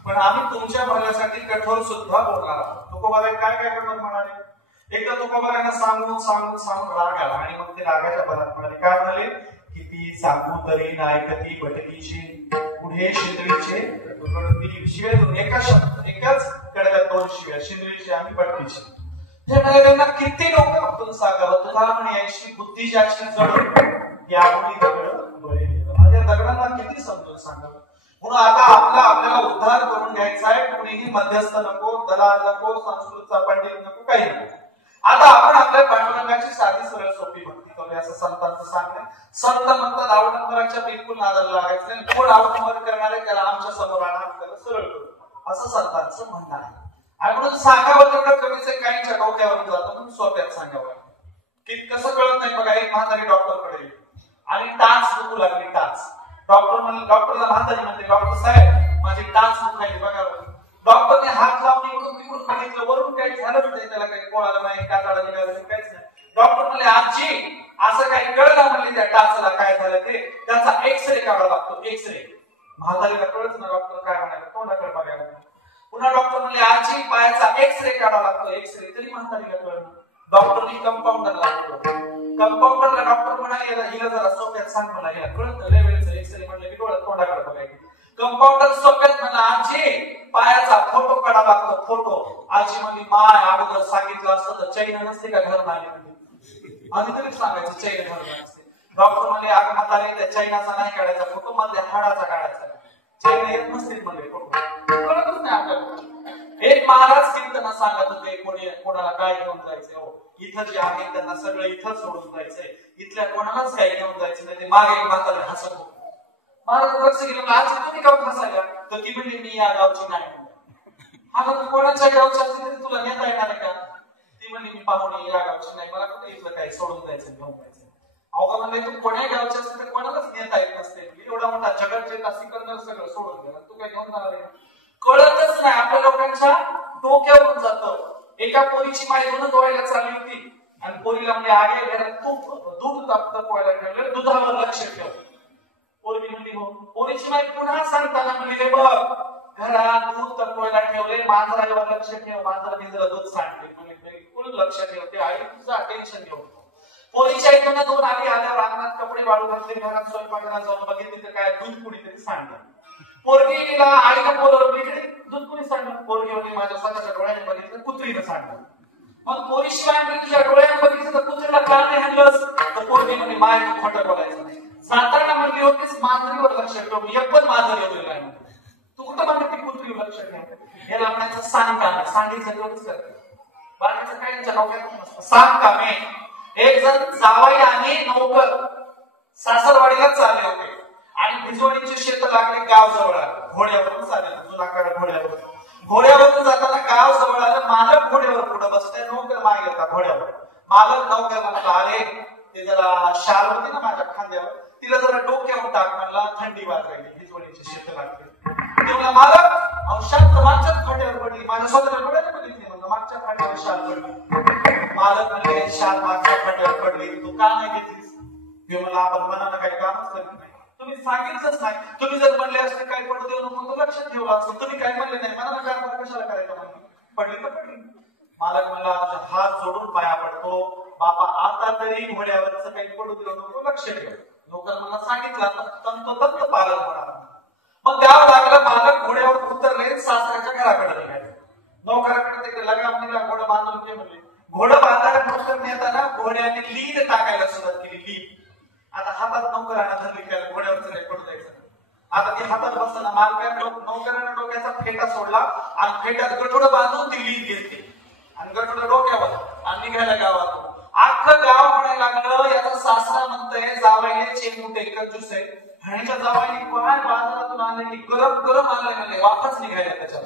पण आम्ही तुमच्या भल्यासाठी कठोर सुद्धा बोलणार आहोत. तुकोबाराय काय काय कठोर म्हणाले. एकदा तुकोबारायांना सांगून सांगून सांगून राग आला आणि मग ते रागाच्या भरात म्हणाले. काय म्हणाले. किती सांगू तरी नायकती बटलीची पुढे शिंदळीचे शिव्या, एकाच कडव्यात दोन शिव्या, शिंदळीची आणि बटलीची. ते म्हणाले त्यांना किती लोक सांगावं, तुला म्हणे याची बुद्धी ज्याची जड यामुळे दगड बरे. माझ्या दगडांना किती समजून सांगावं. म्हणून आता आपल्याला उद्धार करून घ्यायचा आहे. कुणीही मध्यस्थ नको, दलाल नको, संस्कृतचा पंडित नको, काही नको. आता आपण आपल्या पांडुरंगाची साधी सरळ सोपी भक्ती करूया असं संतांचं सांगणं. संत म्हणतात आवडंबराच्या बिलकुल नादाला लागायचं नाही. कोण आवडंबर करणारे त्याला आमच्या समोर आणा, त्याला सरळ करू, असं संतांचं म्हणणं आहे. आणि म्हणून सांगावं तेवढं कमीच आहे. काहींच्या डोक्यावरून जातं म्हणून सोप्यात सांगावं की कसं कळत नाही. बघा एक म्हातारी डॉक्टरकडे आणि टाच दुखू लागली. टाच डॉक्टरला म्हातारी म्हणते, डॉक्टर साहेब माझी टाच दुखायली बघा. डॉक्टरने हात लावून इकडून तिकडून बघितलं, वरून काही झालं नाही, त्याला काही कोणाला नाही, काटाला निघालं काहीच नाही. डॉक्टर म्हणले आजी असं काही कळलं म्हणले त्या टाचला काय झालं ते, त्याचा एक्सरे काढावा लागतो. एक्सरे. म्हातारीला कळत ना डॉक्टर काय म्हणाले, तोंडाकडे बघायला. पुन्हा डॉक्टर म्हणले आजी पायाचा एक्सरे काढावा लागतो. एक्सरे. तरी म्हातारीला कळलं. डॉक्टरनी कंपाऊंडरला कंपाऊंडरला डॉक्टर म्हणाले हिला जरा सोप्यात सांग मला, हिला कळत लय वेळेचं एक्सरे म्हणलं की डोळ्यात तोंडाकडे बघायचं. कंपाऊंडर सोप्यात म्हणला आजी पायाचा फोटो काढावा लागतो. फोटो. आजी म्हणली माय अगोदर सांगितलं असतं तर चैन नसते का घरून आली म्हणजे, आधी तरी सांगायचं चैन घरून नसते. डॉक्टर म्हणले अगं म्हातारे त्या चैनाचा नाही काढायचा फोटो, मधल्या हाडाचा काढायचा. चैन येत नसतील म्हणले फोटो, कळतच नाही आपल्याला. एक महाराज कीर्तन सांगत होते कोणाला काय घेऊन जायचंय. हो इथं जे आहे त्यांना सगळं इथं सोडून जायचंय, इथल्या कोणालाच काही घेऊन जायचं नाही. ते मागे म्हातारे हसत होते. महाराज लक्ष गेलं आज तुम्ही का हसायला, तर ती म्हणली मी या गावची नाही. आता तू कोणाच्या गावची असली तरी तुला नेता येणार आहे का. ती म्हणली मी पाहुणे या गावची नाही, मला कुठे इथलं काय सोडून जायचं घेऊन जायचं. अवघा म्हणले तू कोण्या गावची असली तर कोणालाच नेता येत नसते. एवढा मोठा जगात जे सिकंदर सगळं सोडून गेला, तू काय घेऊन जाणार आहे. कळतच नाही आपल्या लोकांच्या डोक्यावरून जातं. एका पोरीची माय दोन डोळ्याला चालली होती आणि पोरीला म्हणजे आगे घरात खूप दूध तापवायला ठेवलं, दुधावर लक्ष ठेव. पोरगी म्हणली हो. पोरीची माय पुन्हा सांगताना म्हणली बघ घरात दूध तपवायला ठेवले, मांजरावर लक्ष ठेव, मांजराने जरा दूध सांडले. म्हणजे बिलकुल लक्ष ठेवते आई, तुझं अटेन्शन घेऊ. पोरीच्या ऐकून दोन आल्यावर अंगणात कपडे वाळू घातले, घरात स्वयंपाकघरात जाऊन बघितले तर काय दूध कुणीतरी सांडलं. पोरगीला आईला बोलवलं, इकडे दूध कुणी सांडलं. पोरगी होती माझ्या स्वतःच्या डोळ्याने बघितलं कुत्रीनं सांडलं. मग पोरीशिवाय तुझ्या डोळ्याने बघितलं तर कुत्रीला का नाही आणलंस, तर पोरगी म्हणजे माय तू खोटं बोलायचं नाही. सातारा म्हणली होतीस मांजरीवर लक्ष ठेव, मी एक पण मांजर येतोय नाही. तू कुठं म्हणते ती कुत्रीवर लक्ष ठेव. याला म्हणायचं सांग कामे, सांगितलं तेवढंच करते. बाकीचं काय त्यांच्या डोक्यात नसतं. सांग कामे. एक जण जावई आणि नोकर सासरवाडीला चालले होते आणि भिजवणीचे शेत लागले गाव जवळ आलं. घोड्यावरून चालले, जुनाकडे घोड्यावरून जाताना गाव जवळ आलं. मालक घोड्यावर पुढे बसते, नोकर मागे होता घोड्यावर. मालक नोकर म्हणला अरे ते जरा शाल होती ना माझ्या खांद्यावर, तिला जरा डोक्यावर टाक म्हणला, थंडी वाजायली, भिजवणीचे शेत लागले. ते म्हणला मालक शाल मागच्याच फाट्यावर पडली, माझ्या स्वतःच्या डोळ्याने बघितली म्हणलं मागच्या फाट्यावर शाल पडली. मालक म्हणजे शाल मागच्या फाट्यावर पडली, तू का नाही घेतलीस. ते म्हणला आपण मनाला काही कामच करत नाही, तुम्ही सांगितलंच नाही. तुम्ही जर म्हणले असते काय पडू देऊ नको लक्षात ठेवलं असतं, तुम्ही काय म्हणले नाही, मनाला काय कशाला करायचं म्हणून. पडली तर पडली. मालक म्हणला हात जोडून पाया पडतो बापा, आता तरी घोड्यावरच काही पडू देऊ नको, लक्ष ठेव. लोकांना मला सांगितलं आता तंतोतंत पालन होणार. मग गाव लागलं, मालक घोड्यावर उतरले, सासऱ्याच्या घराकडे निघाले. नोकराकडे तिकडे लगामणीला घोडं बांधून घे म्हणले. घोडं बांधायला नोकर नेताना घोड्याने लीड टाकायला सुरुवात केली. लीड आता हातात नोकरांना धरली काय घोड्यावरच काही पडू द्यायचं. आता ती हातात बसताना मालकाने नोकराने डोक्याचा फेटा सोडला आणि फेट्यात गठोडं बांधून ती लीड घेतली आणि गठोडं डोक्यावर आणि निघायला गावातून. अख्खं गाव म्हणायला लागलं याचा सासरा म्हणतंय जावाईने चेमुटे कंजूस आहे, ह्याच्या जावाईने काय बाजारातून आणले की गरम गरम आणले म्हणजे वापस निघायला त्याच्यात.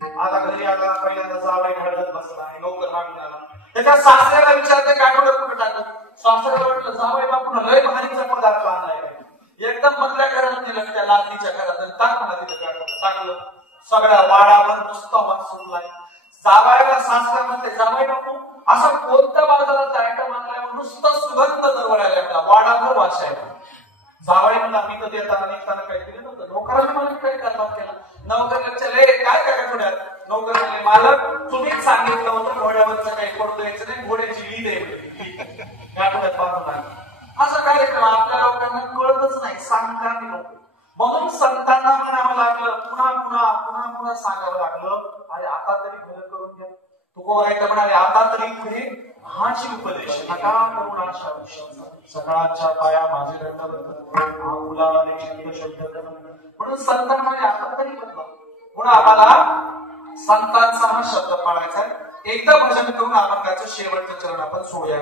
आता घरी आला, पहिल्यांदा जावाई हळदत बसला आणि लवकर मागून आला. त्याच्या सासऱ्याला विचारते गाठोडं कुठं टाकलं. सासऱ्याला वाटलं जावाई बापून लय भारीचा पदार्थ आणलाय, एकदम मधल्या घरात नेलं त्या लादीच्या घरात, टाक म्हणा तिथं गाठोडं टाकलं. सगळ्या वाडावर नुसता वास सुटलाय. जावायला सासरा म्हणते जावाई बापू असा कोणत्या बाजारात आयटम आणलाय नुसता सुगंध दरवळायला वाडाभर वास आहे. जावई म्हणून आम्ही कधी येताना निघताना काय केलं नव्हतं. नोकरांनी मला काही कारभार केला. नोकर लक्षात काय काय थोड्यात नोकर म्हणले मालक तुम्हीच सांगितलं होतं घोड्यावरचं काही पडतो यायचं नाही, घोड्याची लीड आहे आठवड्यात बांधून आणली. असा कार्यक्रम आपल्या लोकांना कळतच नाही, सांगता लोक. म्हणून संतांना म्हणावं लागलं, पुन्हा पुन्हा पुन्हा पुन्हा सांगावं लागलं, अरे आता तरी खरं करून घ्या. तुकोबारायला म्हणाले आता तरी पुढे हाची उपदेश नका करून आशा सकाळच्या पाया माझे म्हणून संतांना आता तरी बदला. पुन्हा आम्हाला संतांचा हा शब्द पाळायचा आहे. एकदा भजन करून आपण त्याचं शेवटचं चरण आपण सोडूया.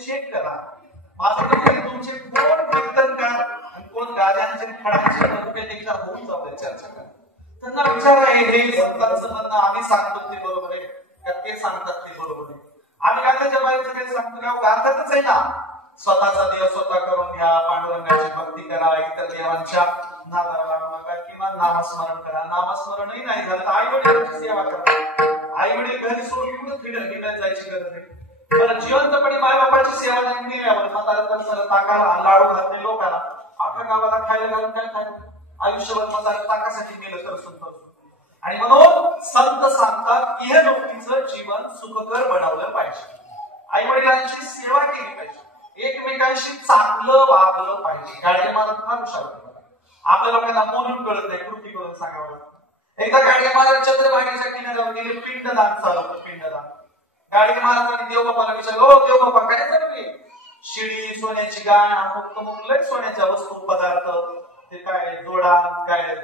चेक करा माझं तुमचे कोण कीर्तनकार आणि कोण गाद्यांचे खडांचे रुपये देखील होऊन जाते चर्चा करा. त्यांना विचारा हे संतांचं म्हणणं आम्ही सांगतो ते बरोबर आहे का ते सांगतात ते बरोबर आहे. आम्ही गाण्याच्या बाहेरचं काही सांगतो गातातच आहे ना. स्वतःचा देव स्वतः करून घ्या, पांडुरंगाची भक्ती करा, इतर देवांच्या नादाला नका, किंवा नामस्मरण करा. नामस्मरणही नाही झालं तर आई वडिलांची सेवा करा. आई वडील घरी सोडून फिरत जायची गरज नाही. पण जिवंतपणे माय बापाची सेवा नाही मिळाल्यावर म्हातारा ताकाला लाडू घातले लोकांना आपल्या गावाला खायला घालून काय खायला आयुष्यभर म्हातारा ताकासाठी मेलं तर सुद्धा. आणि म्हणून संत सांगतात इहलोकीचं जीवन सुखकर बनवलं पाहिजे, आई वडिलांची सेवा केली पाहिजे, एकमेकांशी चांगलं वागलं पाहिजे. गाडी महाराज फार हुशार होते. आपल्या लोकांना बोलून कळत नाही, कृती करून सांगावं लागतं. एकदा गाडी महाराज चंद्रभागेच्या किनाऱ्यावर गेले, पिंडदान चालवलं. पिंडदान गाडी महाराजांनी देवबापाला विचारलं, हो देवबापा काय चालली? शिडी, सोन्याची गाय, अमुक लय सोन्याच्या वस्तू पदार्थ, ते काय जोडा, काय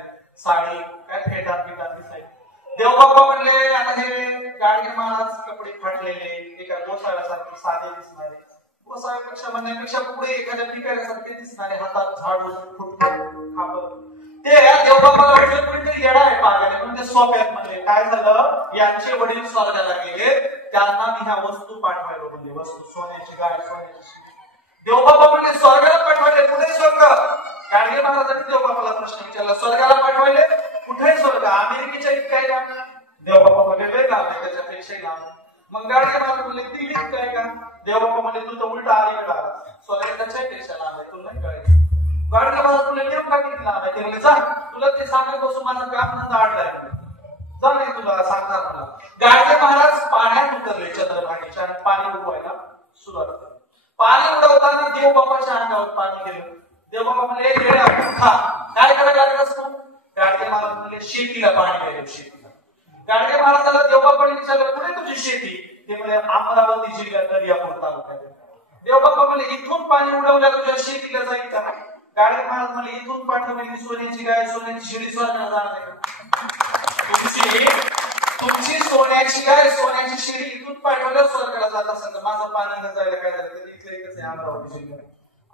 साडी, काय फेटा पिटा दिसायला. देवबापा म्हणले आता हे गाडी महाराज कपडे फाटलेले, एका गोसाव्यासारखे साधे दिसणारे, गोसाव्यापेक्षा म्हणण्यापेक्षा पुढे एखाद्या भिकाऱ्यासारखे दिसणारे, हातात झाडून फुटून खापत. ते देवबापाला वाटलं कुणीतरी येडा आहे पागाने म्हणून ते सोप्यात म्हणले. काय झालं, यांचे वडील स्वर्गाला गेले, त्यांना मी ह्या वस्तू पाठवायला बोलले. वस्तू सोन्याची गाय, सोन्याची शिडी. देवबापा म्हणले स्वर्गाला पाठवायले, कुठे स्वर्ग? गाडगे महाराजांनी देवबापाला प्रश्न विचारला, स्वर्गाला पाठवायले कुठे स्वर्ग? अमेरिकेच्या इतकाय का? देवबापा म्हणले लय लांब आहे, त्याच्यापेक्षाही लांब. मग गाडगे महाराज म्हणले दिल्लीत काय का? देवबापा म्हणले तू तर उलटा अलीकडे आला, स्वर्ग त्याच्यापेक्षा लांब आहे, तुला नाही कळायचं. गाडगे महाराज तुला नेम का किती लांब आहे? ते म्हणले जा, तुला ते सांगण्यापासून माझं काम नंतर अडलाय, जा नाही तुला सांगणार मला. गाडगे महाराज पाण्यात उतरले चंद्रभागेच्या आणि पाणी उडवायला सुरुवात केली. पाणी उडवताना देवबापाच्या अंगावर पाणी गेलं. देवबापा म्हणले काय करायला लागलास तू? गाडगे महाराज म्हणले शेतीला पाणी द्यायला, शेतीला. गाडगे महाराजाला देवबापाने विचारलं कुठे तुझी शेती? ते म्हणजे अमरावती जिल्ह्यात दर्यापूर तालुक्यात. देवबापा म्हणले इथून पाणी उडवल्या तुझ्या शेतीला जाईल का? गाडगे महाराज म्हणले इथून पाठवलेली सोन्याची गाय, सोन्याची शिडी स्वर्गाला जाणार आहे. तुमची सोन्याची गाय, सोन्याची शिडी इथून पाठवल्या स्वर्गाला जात असेल तर माझं पाण्याला जायला काय झालं? इथलं एकच आहे अमरावती जिल्ह्यात.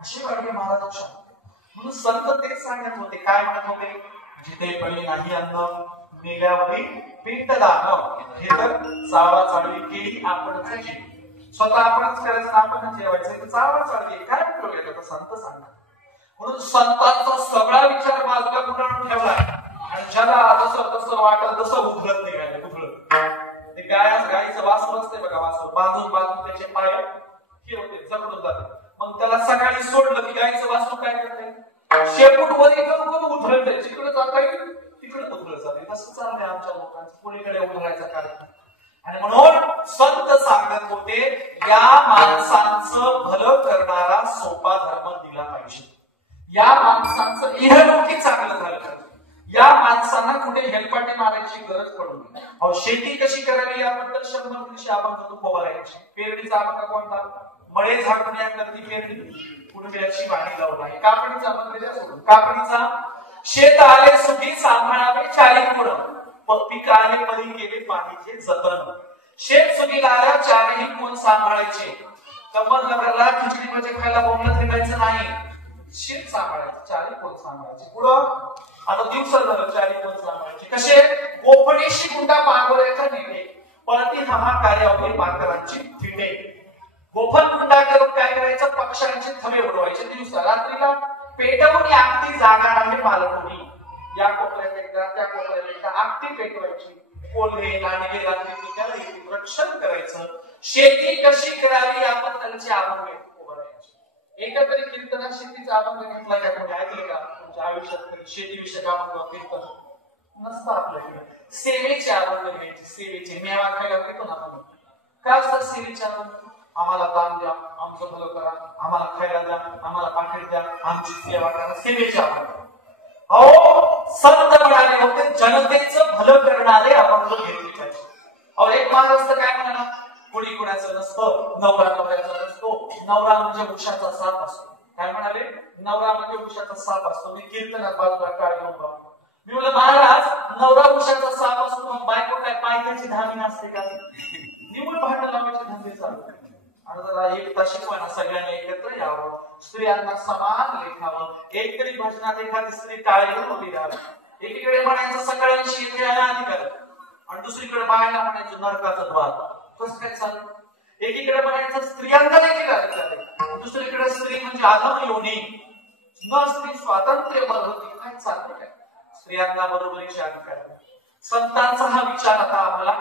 असे गाडगे महाराज हुशार. म्हणून संत तेच सांगत होते, काय म्हणत होते? जिथे पडली नाही अन्न मेल्यावरी पिंडदान. हे तर चाळवा चाळवी केली आपणच केली, स्वतः आपणच करायचं, आपणच जेवायचं, चाळवा चाळवी काय उपयोग आहे? संत सांगतात. म्हणून संतांचा सगळा विचार बाजूला गुंडाळून ठेवला आणि ज्याला जसं तसं वाटत तसं उधळत निघाले. उधळत ते गायीचं वासर असते बघा, वासर बांधून बांधून त्याचे पाय हे होते, जखडून जाते. मग त्याला सकाळी सोडलं की गायीचं वासर काय करते? शेपूट वरी करून उधळते, जिकडे जाता येईल तिकडे उधळत जाते. तसं चाललंय आमच्या लोकांचं, कोणीकडे उधळायचा कार्यक्रम. आणि म्हणून संत सांगत होते या माणसांचं भलं करणारा सोपा धर्म दिला पाहिजे, या माणसांचं इहलोकी चांगलं झालं पाहिजे, या माणसांना कुठे हेलपाटे मारायची गरज पडू नये. अहो शेती कशी करावी याबद्दल 100 दिवशी अभंग तुकोबा राहायचे. पेरणीचा अभंग कोणता? मळे झाकून या करती पेरणी कुणब्याची वाणी लावला. कापणीचा अभंग सोडून कापणीचा शेत आले सुखी सांभाळावे चारी पुढं पीक आले परी केले पाणीचे जतन. शेत सुखी लागला चारही कोण सांभाळायचे. कमल नगरला खिचडी म्हणजे खायला बोंबलं फिरायचं नाही. शेत सांभाळायचं चारी कोण सांभाळायचे. पुढं आता दिवस झालं चारी कोण सांभाळायचे कसे. गोपणीशी गुंडा पांगोऱ्याचा नेते पळती हाहाकार्यावरी पाखरांची थिटे. गोफन गुंडा करून काय करायचं पक्ष्यांचे थवे उडवायचे. दिवसा रात्रीला पेटवून आगती जागा आहे मालकोणी. या कोपऱ्यात एकदा त्या कोपऱ्यात एकदा आगती पेटवायची. कोल्हे लांडगे रात्री पिकाला रक्षण करायचं. शेती कशी करावी याबद्दलचे अभंग उभं राहायचे. एकत्रित कीर्तना शेतीचा अभंग घेतला का कोणी ऐकलं का तुमच्या आयुष्यात? शेतीविषयक अभंग कीर्तन नसतं आपल्याकडे. सेवेचे अभंग घ्यायचे. सेवेचे मेवा खायला घेतो ना आपण. काय असतात सेवेचे अभंग? आम्हाला दान द्या, आमचं भलं करा, आम्हाला खायला द्या, आम्हाला पाकिट द्या, आमची सेवा करा. सेवेचे अभंग. अहो संत म्हणाले होते जनतेचं भलं करणारे अभंग घेतले पाहिजे. अहो एक महाराष्ट्र काय म्हणाला? कुणी कुणाचं नसतं, नवरा नवऱ्याचा नसतो, नवरा म्हणजे वृक्षाचा साप असतो. काय म्हणाले? नवरा म्हणजे वृक्षाचा साप असतो. मी कीर्तनात बाजूला काळ घेऊन राहतो. मी म्हणलं महाराज नवरा वृक्षाचा साप असतो मग बायको काय पायथ्याची धामी नसते का? निवड भांडण लावायची धंदे चालू. आणि जरा एकता शिकवाना सगळ्यांनी एकत्र यावं. स्त्रियांना समान लेखावं. एक तरी भजनात एखादी स्त्री टाळी घेऊन उभी राहावी. एकीकडे म्हणायचं सकाळची येथे अधिकार आणि दुसरीकडे बायला म्हणायचं नरकाचं द्वार. कसं काय चालू? एकीकडे म्हणायचं स्त्रियांना देखील अधिकार आहे, दुसरीकडे स्त्री म्हणजे आधम योनी न स्त्री स्वातंत्र्य होती. काय चाललं काय? स्त्रियांना बरोबरीचे अधिकार. संतांचा हा विचार आता आम्हाला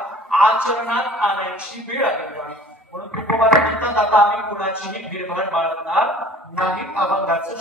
आचरणात आणायची वेळ आली. म्हणून तुकोबाला म्हणतात आता आम्ही कुणाचीही भीडभाड बाळगणार नाही. अभंगाचं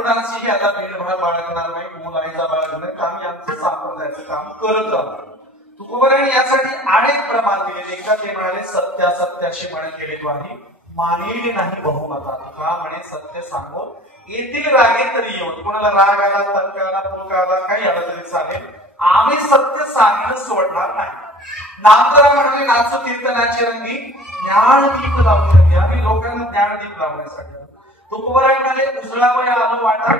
कुणाचीही आता भेदभाव बाळगणार नाही, मुलांचा बाळगणार नाही, आम्ही आमचं संप्रदायाचं काम करत राहतो. तुकोबारायांनी यासाठी अनेक प्रमाण दिले. एकदा ते म्हणाले सत्याशी म्हणे केले आहे, मानेली नाही बहुमतात. का म्हणे सत्य सांगो येथील रागे तरी येऊन. कोणाला राग आला, तर्क आला, फुलका आला, काही आला तरी चालेल, आम्ही सत्य सांगणं सोडणार नाही. नामकरा म्हणाले नाचो कीर्तनाची रंगी, ज्ञानदीप लावली रंगी. आम्ही लोकांना ज्ञानदीप लावण्यासाठी. तुकोबाराय म्हणाले उजळावय आलो वाटा,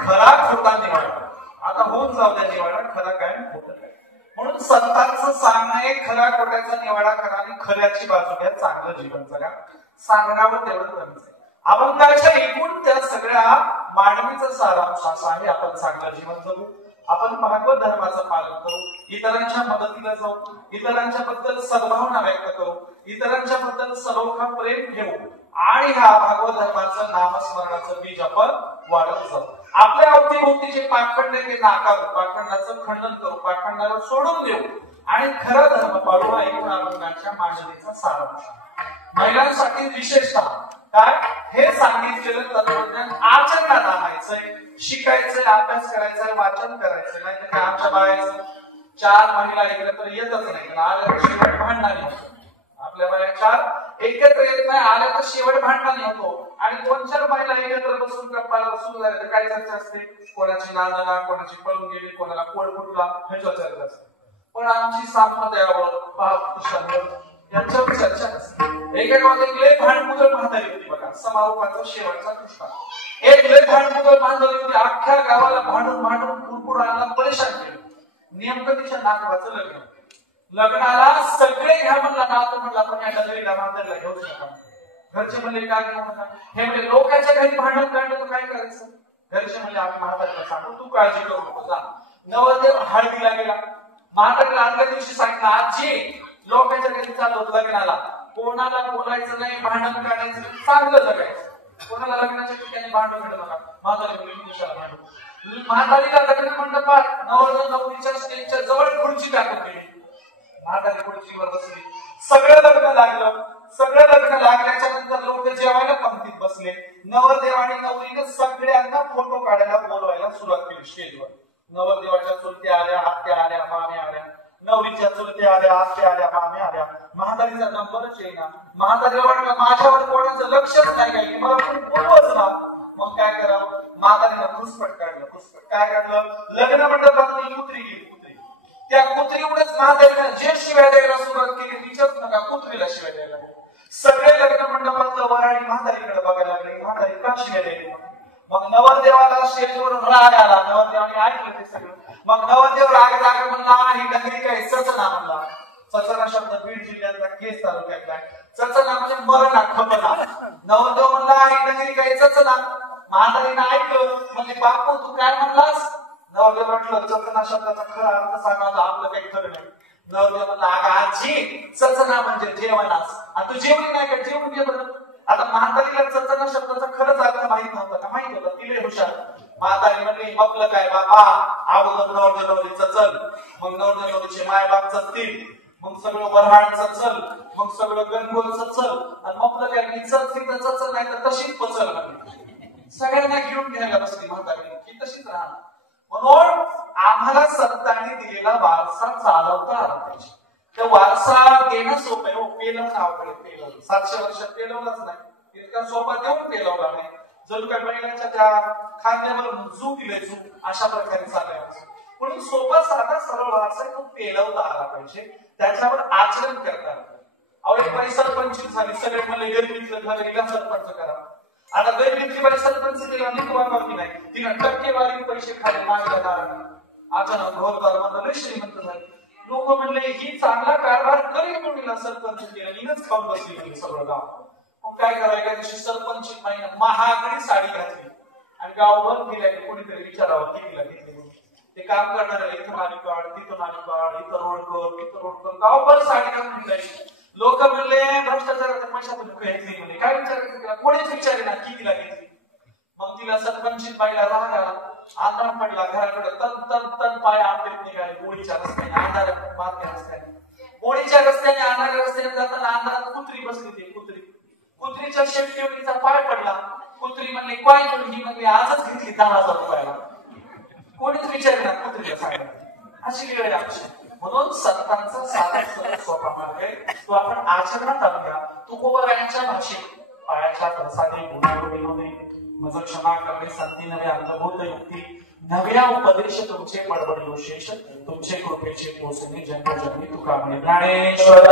खरा खोटा निवाडा. आता होऊन जाऊ द्या निवाडा, खरा काय खोटं काय. म्हणून संतांचं सांगणं आहे, खरा खोट्याचा निवाडा करा आणि खऱ्याची बाजू घ्या, चांगलं जीवन जगा. सांगण्यावर तेवढं कमीच आहे. अभंगाच्या एकूण त्या सगळ्या मानवीचा सारांश असा आहे, आपण चांगलं जीवन जगू, आपण भागवत धर्माचं पालन करू, इतरांच्या मदतीला जाऊ, इतरांच्या बद्दल सद्भावना व्यक्त करू, इतरांच्या बद्दल सलोखा प्रेम ठेवू आणि ह्या भागवत धर्माचं नामस्मरणाचं बीज आपण वाढत जाऊ. आपल्या अवतीभोवती जे पाखंड आहे ते नाकारू, पाखंडाचं खंडन करू, पाखंडाला सोडून देऊ आणि खरा धर्म पाळू. हा एकूण अभंगाच्या मांडणीचा सारांश. महिलांसाठी विशेषतः काय हे सांगितलेलं तत्वज्ञान आचरणात आणायचंय, शिकायचंय, अभ्यास करायचंय, वाचन करायचंय. नाही तर काय आमच्या बायाचं 4 महिला ऐकलं तर येतच नाही, आल्या तर शेवट भांडणाने होतो. आपल्या बाया 4 एकत्र येत नाही, आल्या तर शेवट भांडणाने होतो. आणि 2-4 महिला एकत्र बसून गप्पाला सुरू झाल्या तर काय चर्चा असते, कोणाची नांदना, कोणाची पळून गेली, कोणाला कोड फुटला, ह्याच्यावर चर्चा असते. पण आमची सामर्थ्यावर पापुरुषांवर यांच्यावर चर्चा असते. एक भांडमुदल म्हातारी होती बघा, समारोपाचा शेवटचा दृष्टा. एक लय भांडमुदल म्हातारी होती, अख्ख्या गावाला भांडून कुरकुराला परेशान केलं. नेमकं तिच्या नातवाचं लग्न. लग्नाला सगळे घ्या म्हणला, नातू म्हणला पण या डगरीला म्हातारीला घेऊ नका. घरचे म्हणले काय घेऊ नका. हे म्हणजे लोकांच्या घरी भांडण काढलं तर काय करायचं. घरचे म्हणले आम्ही म्हातारीला सांगू, तू काळजी करू नको जा. नवरदेव हळदीला गेला, म्हातारीला आदल्या दिवशी सांगितलं आजी लोकांच्या घरी चाललो लग्नाला, कोणाला बोलायचं नाही, भांडण काढायचं, चांगलं जगायचं, कोणाला लग्नाच्या ठिकाणी भांडण घडलं नका. म्हातारीला भांडू. म्हातारीला लग्न मंडपात नवरदेव नवरीच्या स्टेजच्या जवळ खुर्ची टाकून गेली. म्हातारी खुर्चीवर बसली. सगळं लग्न लागलं. सगळं लग्न लागल्याच्या नंतर लोक जेवायला पंक्तीत बसले. नवरदेव आणि नवरीने सगळ्यांना फोटो काढायला बोलवायला सुरुवात केली स्टेजवर. नवरदेवाच्या चुलत्या आल्या, आत्या आल्या, मामे आल्या, नवरीच्या चुलत्या आल्या, आत्या आल्या, मामे आल्या. म्हातारीचा नंबरच येईना. म्हातारीला वाटलं माझ्यावर कोणाचं लक्षच नाही काय, मला कोणी बोलवच ना. मग काय करावं, म्हातारीनं घुसपट काढलं. घुसपट काय काढलं, लग्न मंडपात कुत्री गेली. कुत्री त्या कुत्रीमुळेच म्हातारीनं जे शिव्या द्यायला सुरुवात केली, विचारूच नका, कुत्रीला शिव्या द्यायला. सगळे लग्न मंडपातलं वराडी म्हातारीकडे बघायला लागले, म्हातारी का शिव्या द्यायला. मग नवरदेवाला स्टेजवरून राग आला. नवरदेवाने ऐकलं ते सगळं. मग नवरदेव राग म्हणला, ही डगरी काय चचना म्हणला. चचना शब्द बीड जिल्ह्यातला केस तालुक्यातला. चचना म्हणजे मरणा, खपना. नवरदेव म्हणला ही डगरी काय चचना. म्हातारीनं ऐकलं, म्हणजे बापू तू काय म्हणलास. नवरदेव म्हटलं चचना शब्दाचा खरा अर्थ सांगा, आपलं काही खरं नाही. नवरदेव म्हणला अगं आजी चचना म्हणजे जेवणास, आणि तू जेवण नाही का, जेवण घे बरं. आता म्हातारीला चचना शब्दाचा खरंच अर्थ माहित नव्हता का, माहित होता, तिले हुशार. म्हातारी म्हणली आपलं काय बाबा, अगोदर नवरदेव नवरी चचल, मग नवरदेव नवरीचे माय बाप चचतील, मग सगळं वरहाड चचल, मग सगळं गणगोल चचल, आणि मग काय मी चचली तर चचल, नाही तर तशीच पचल म्हणली. सगळ्यांना घेऊन घ्यायला बसली म्हातारी की तशीच राहणार. म्हणून आम्हाला संतांनी दिलेला वारसा चालवता आला पाहिजे. त्या वारसा देणं सोपं आहे, पेलवणं अवघड आहे. पेलवलं 700 वर्षात पेलवलंच नाही, इतका सोपा देऊन पेलवला नाही. जर काय बैलाच्या त्या खांद्यावर झू दिले झू अशा प्रकारे चालायचं. म्हणून सोपा साधा सरळ वारसा तो पेलवता आला पाहिजे, त्याच्यावर आचरण करता आलं. अहो एक बाई सरपंच झाली, सगळे म्हणले गरिबीतलं घर हिला सरपंच करा. आता गरिबीतली बाई सरपंच तिला नीट नाही, तिनं टक्केवारी पैसे खाले माझ्या दाराने. अचानक घोरदार म्हणलं श्रीमंत झाले. लोक म्हणले ही चांगला कारभार करी म्हणून सरपंच केलं, हिनच खाऊन बसली सगळं गाव. मग काय करायला दिवशी सरपंच बाईनं महागडी साडी घातली आणि गावभर गेल्या. कोणीतरी विचारावं कितीला घेतली. ते काम करणाऱ्याला इथं नाली काढ, तिथं नाली काढ, इथं रोड कर, तिथं रोड कर, गावभर साडी घालून निघाली. लोक म्हणले भ्रष्टाचाराच्या पैशातून घेतली म्हणे. काय विचारायचं तिला, कोणीच विचारेना कितीला घेतली. मग तिला सरपंच बाईला राग आला, आंधळा पडला. घराकडे तन तन तन पाय आंबेत निघाले. ओळीच्या रस्त्याने, अंधारात मारत्या रस्त्याने, ओळीच्या रस्त्याने, अंधाऱ्या रस्त्याने जाताना अंधारात कुत्री बसली. ती कुत्रीच्या शेपटीवरीचा पाय पडला. कुत्री म्हणले काय मुलगी म्हणली आजच घेतली 10,000 रुपयाला. कोणीच विचारणार कुत्रीला सांगणार. अशी वेळ आहे आमची. म्हणून संतांचा साधा सोपा मार्ग आहे तो आपण आचरणात आणूया. तुकोबरायांच्या भाषेत पायाच्या प्रसादे गुणाविनोदे मज क्षमा करणे संती नवे अंगभूत युक्ती नव्या उपदेश तुमचे पडबडियो शेष तुमचे कृपेचे पोचणे जन्मजन्मी तुका म्हणे ज्ञानेश्वर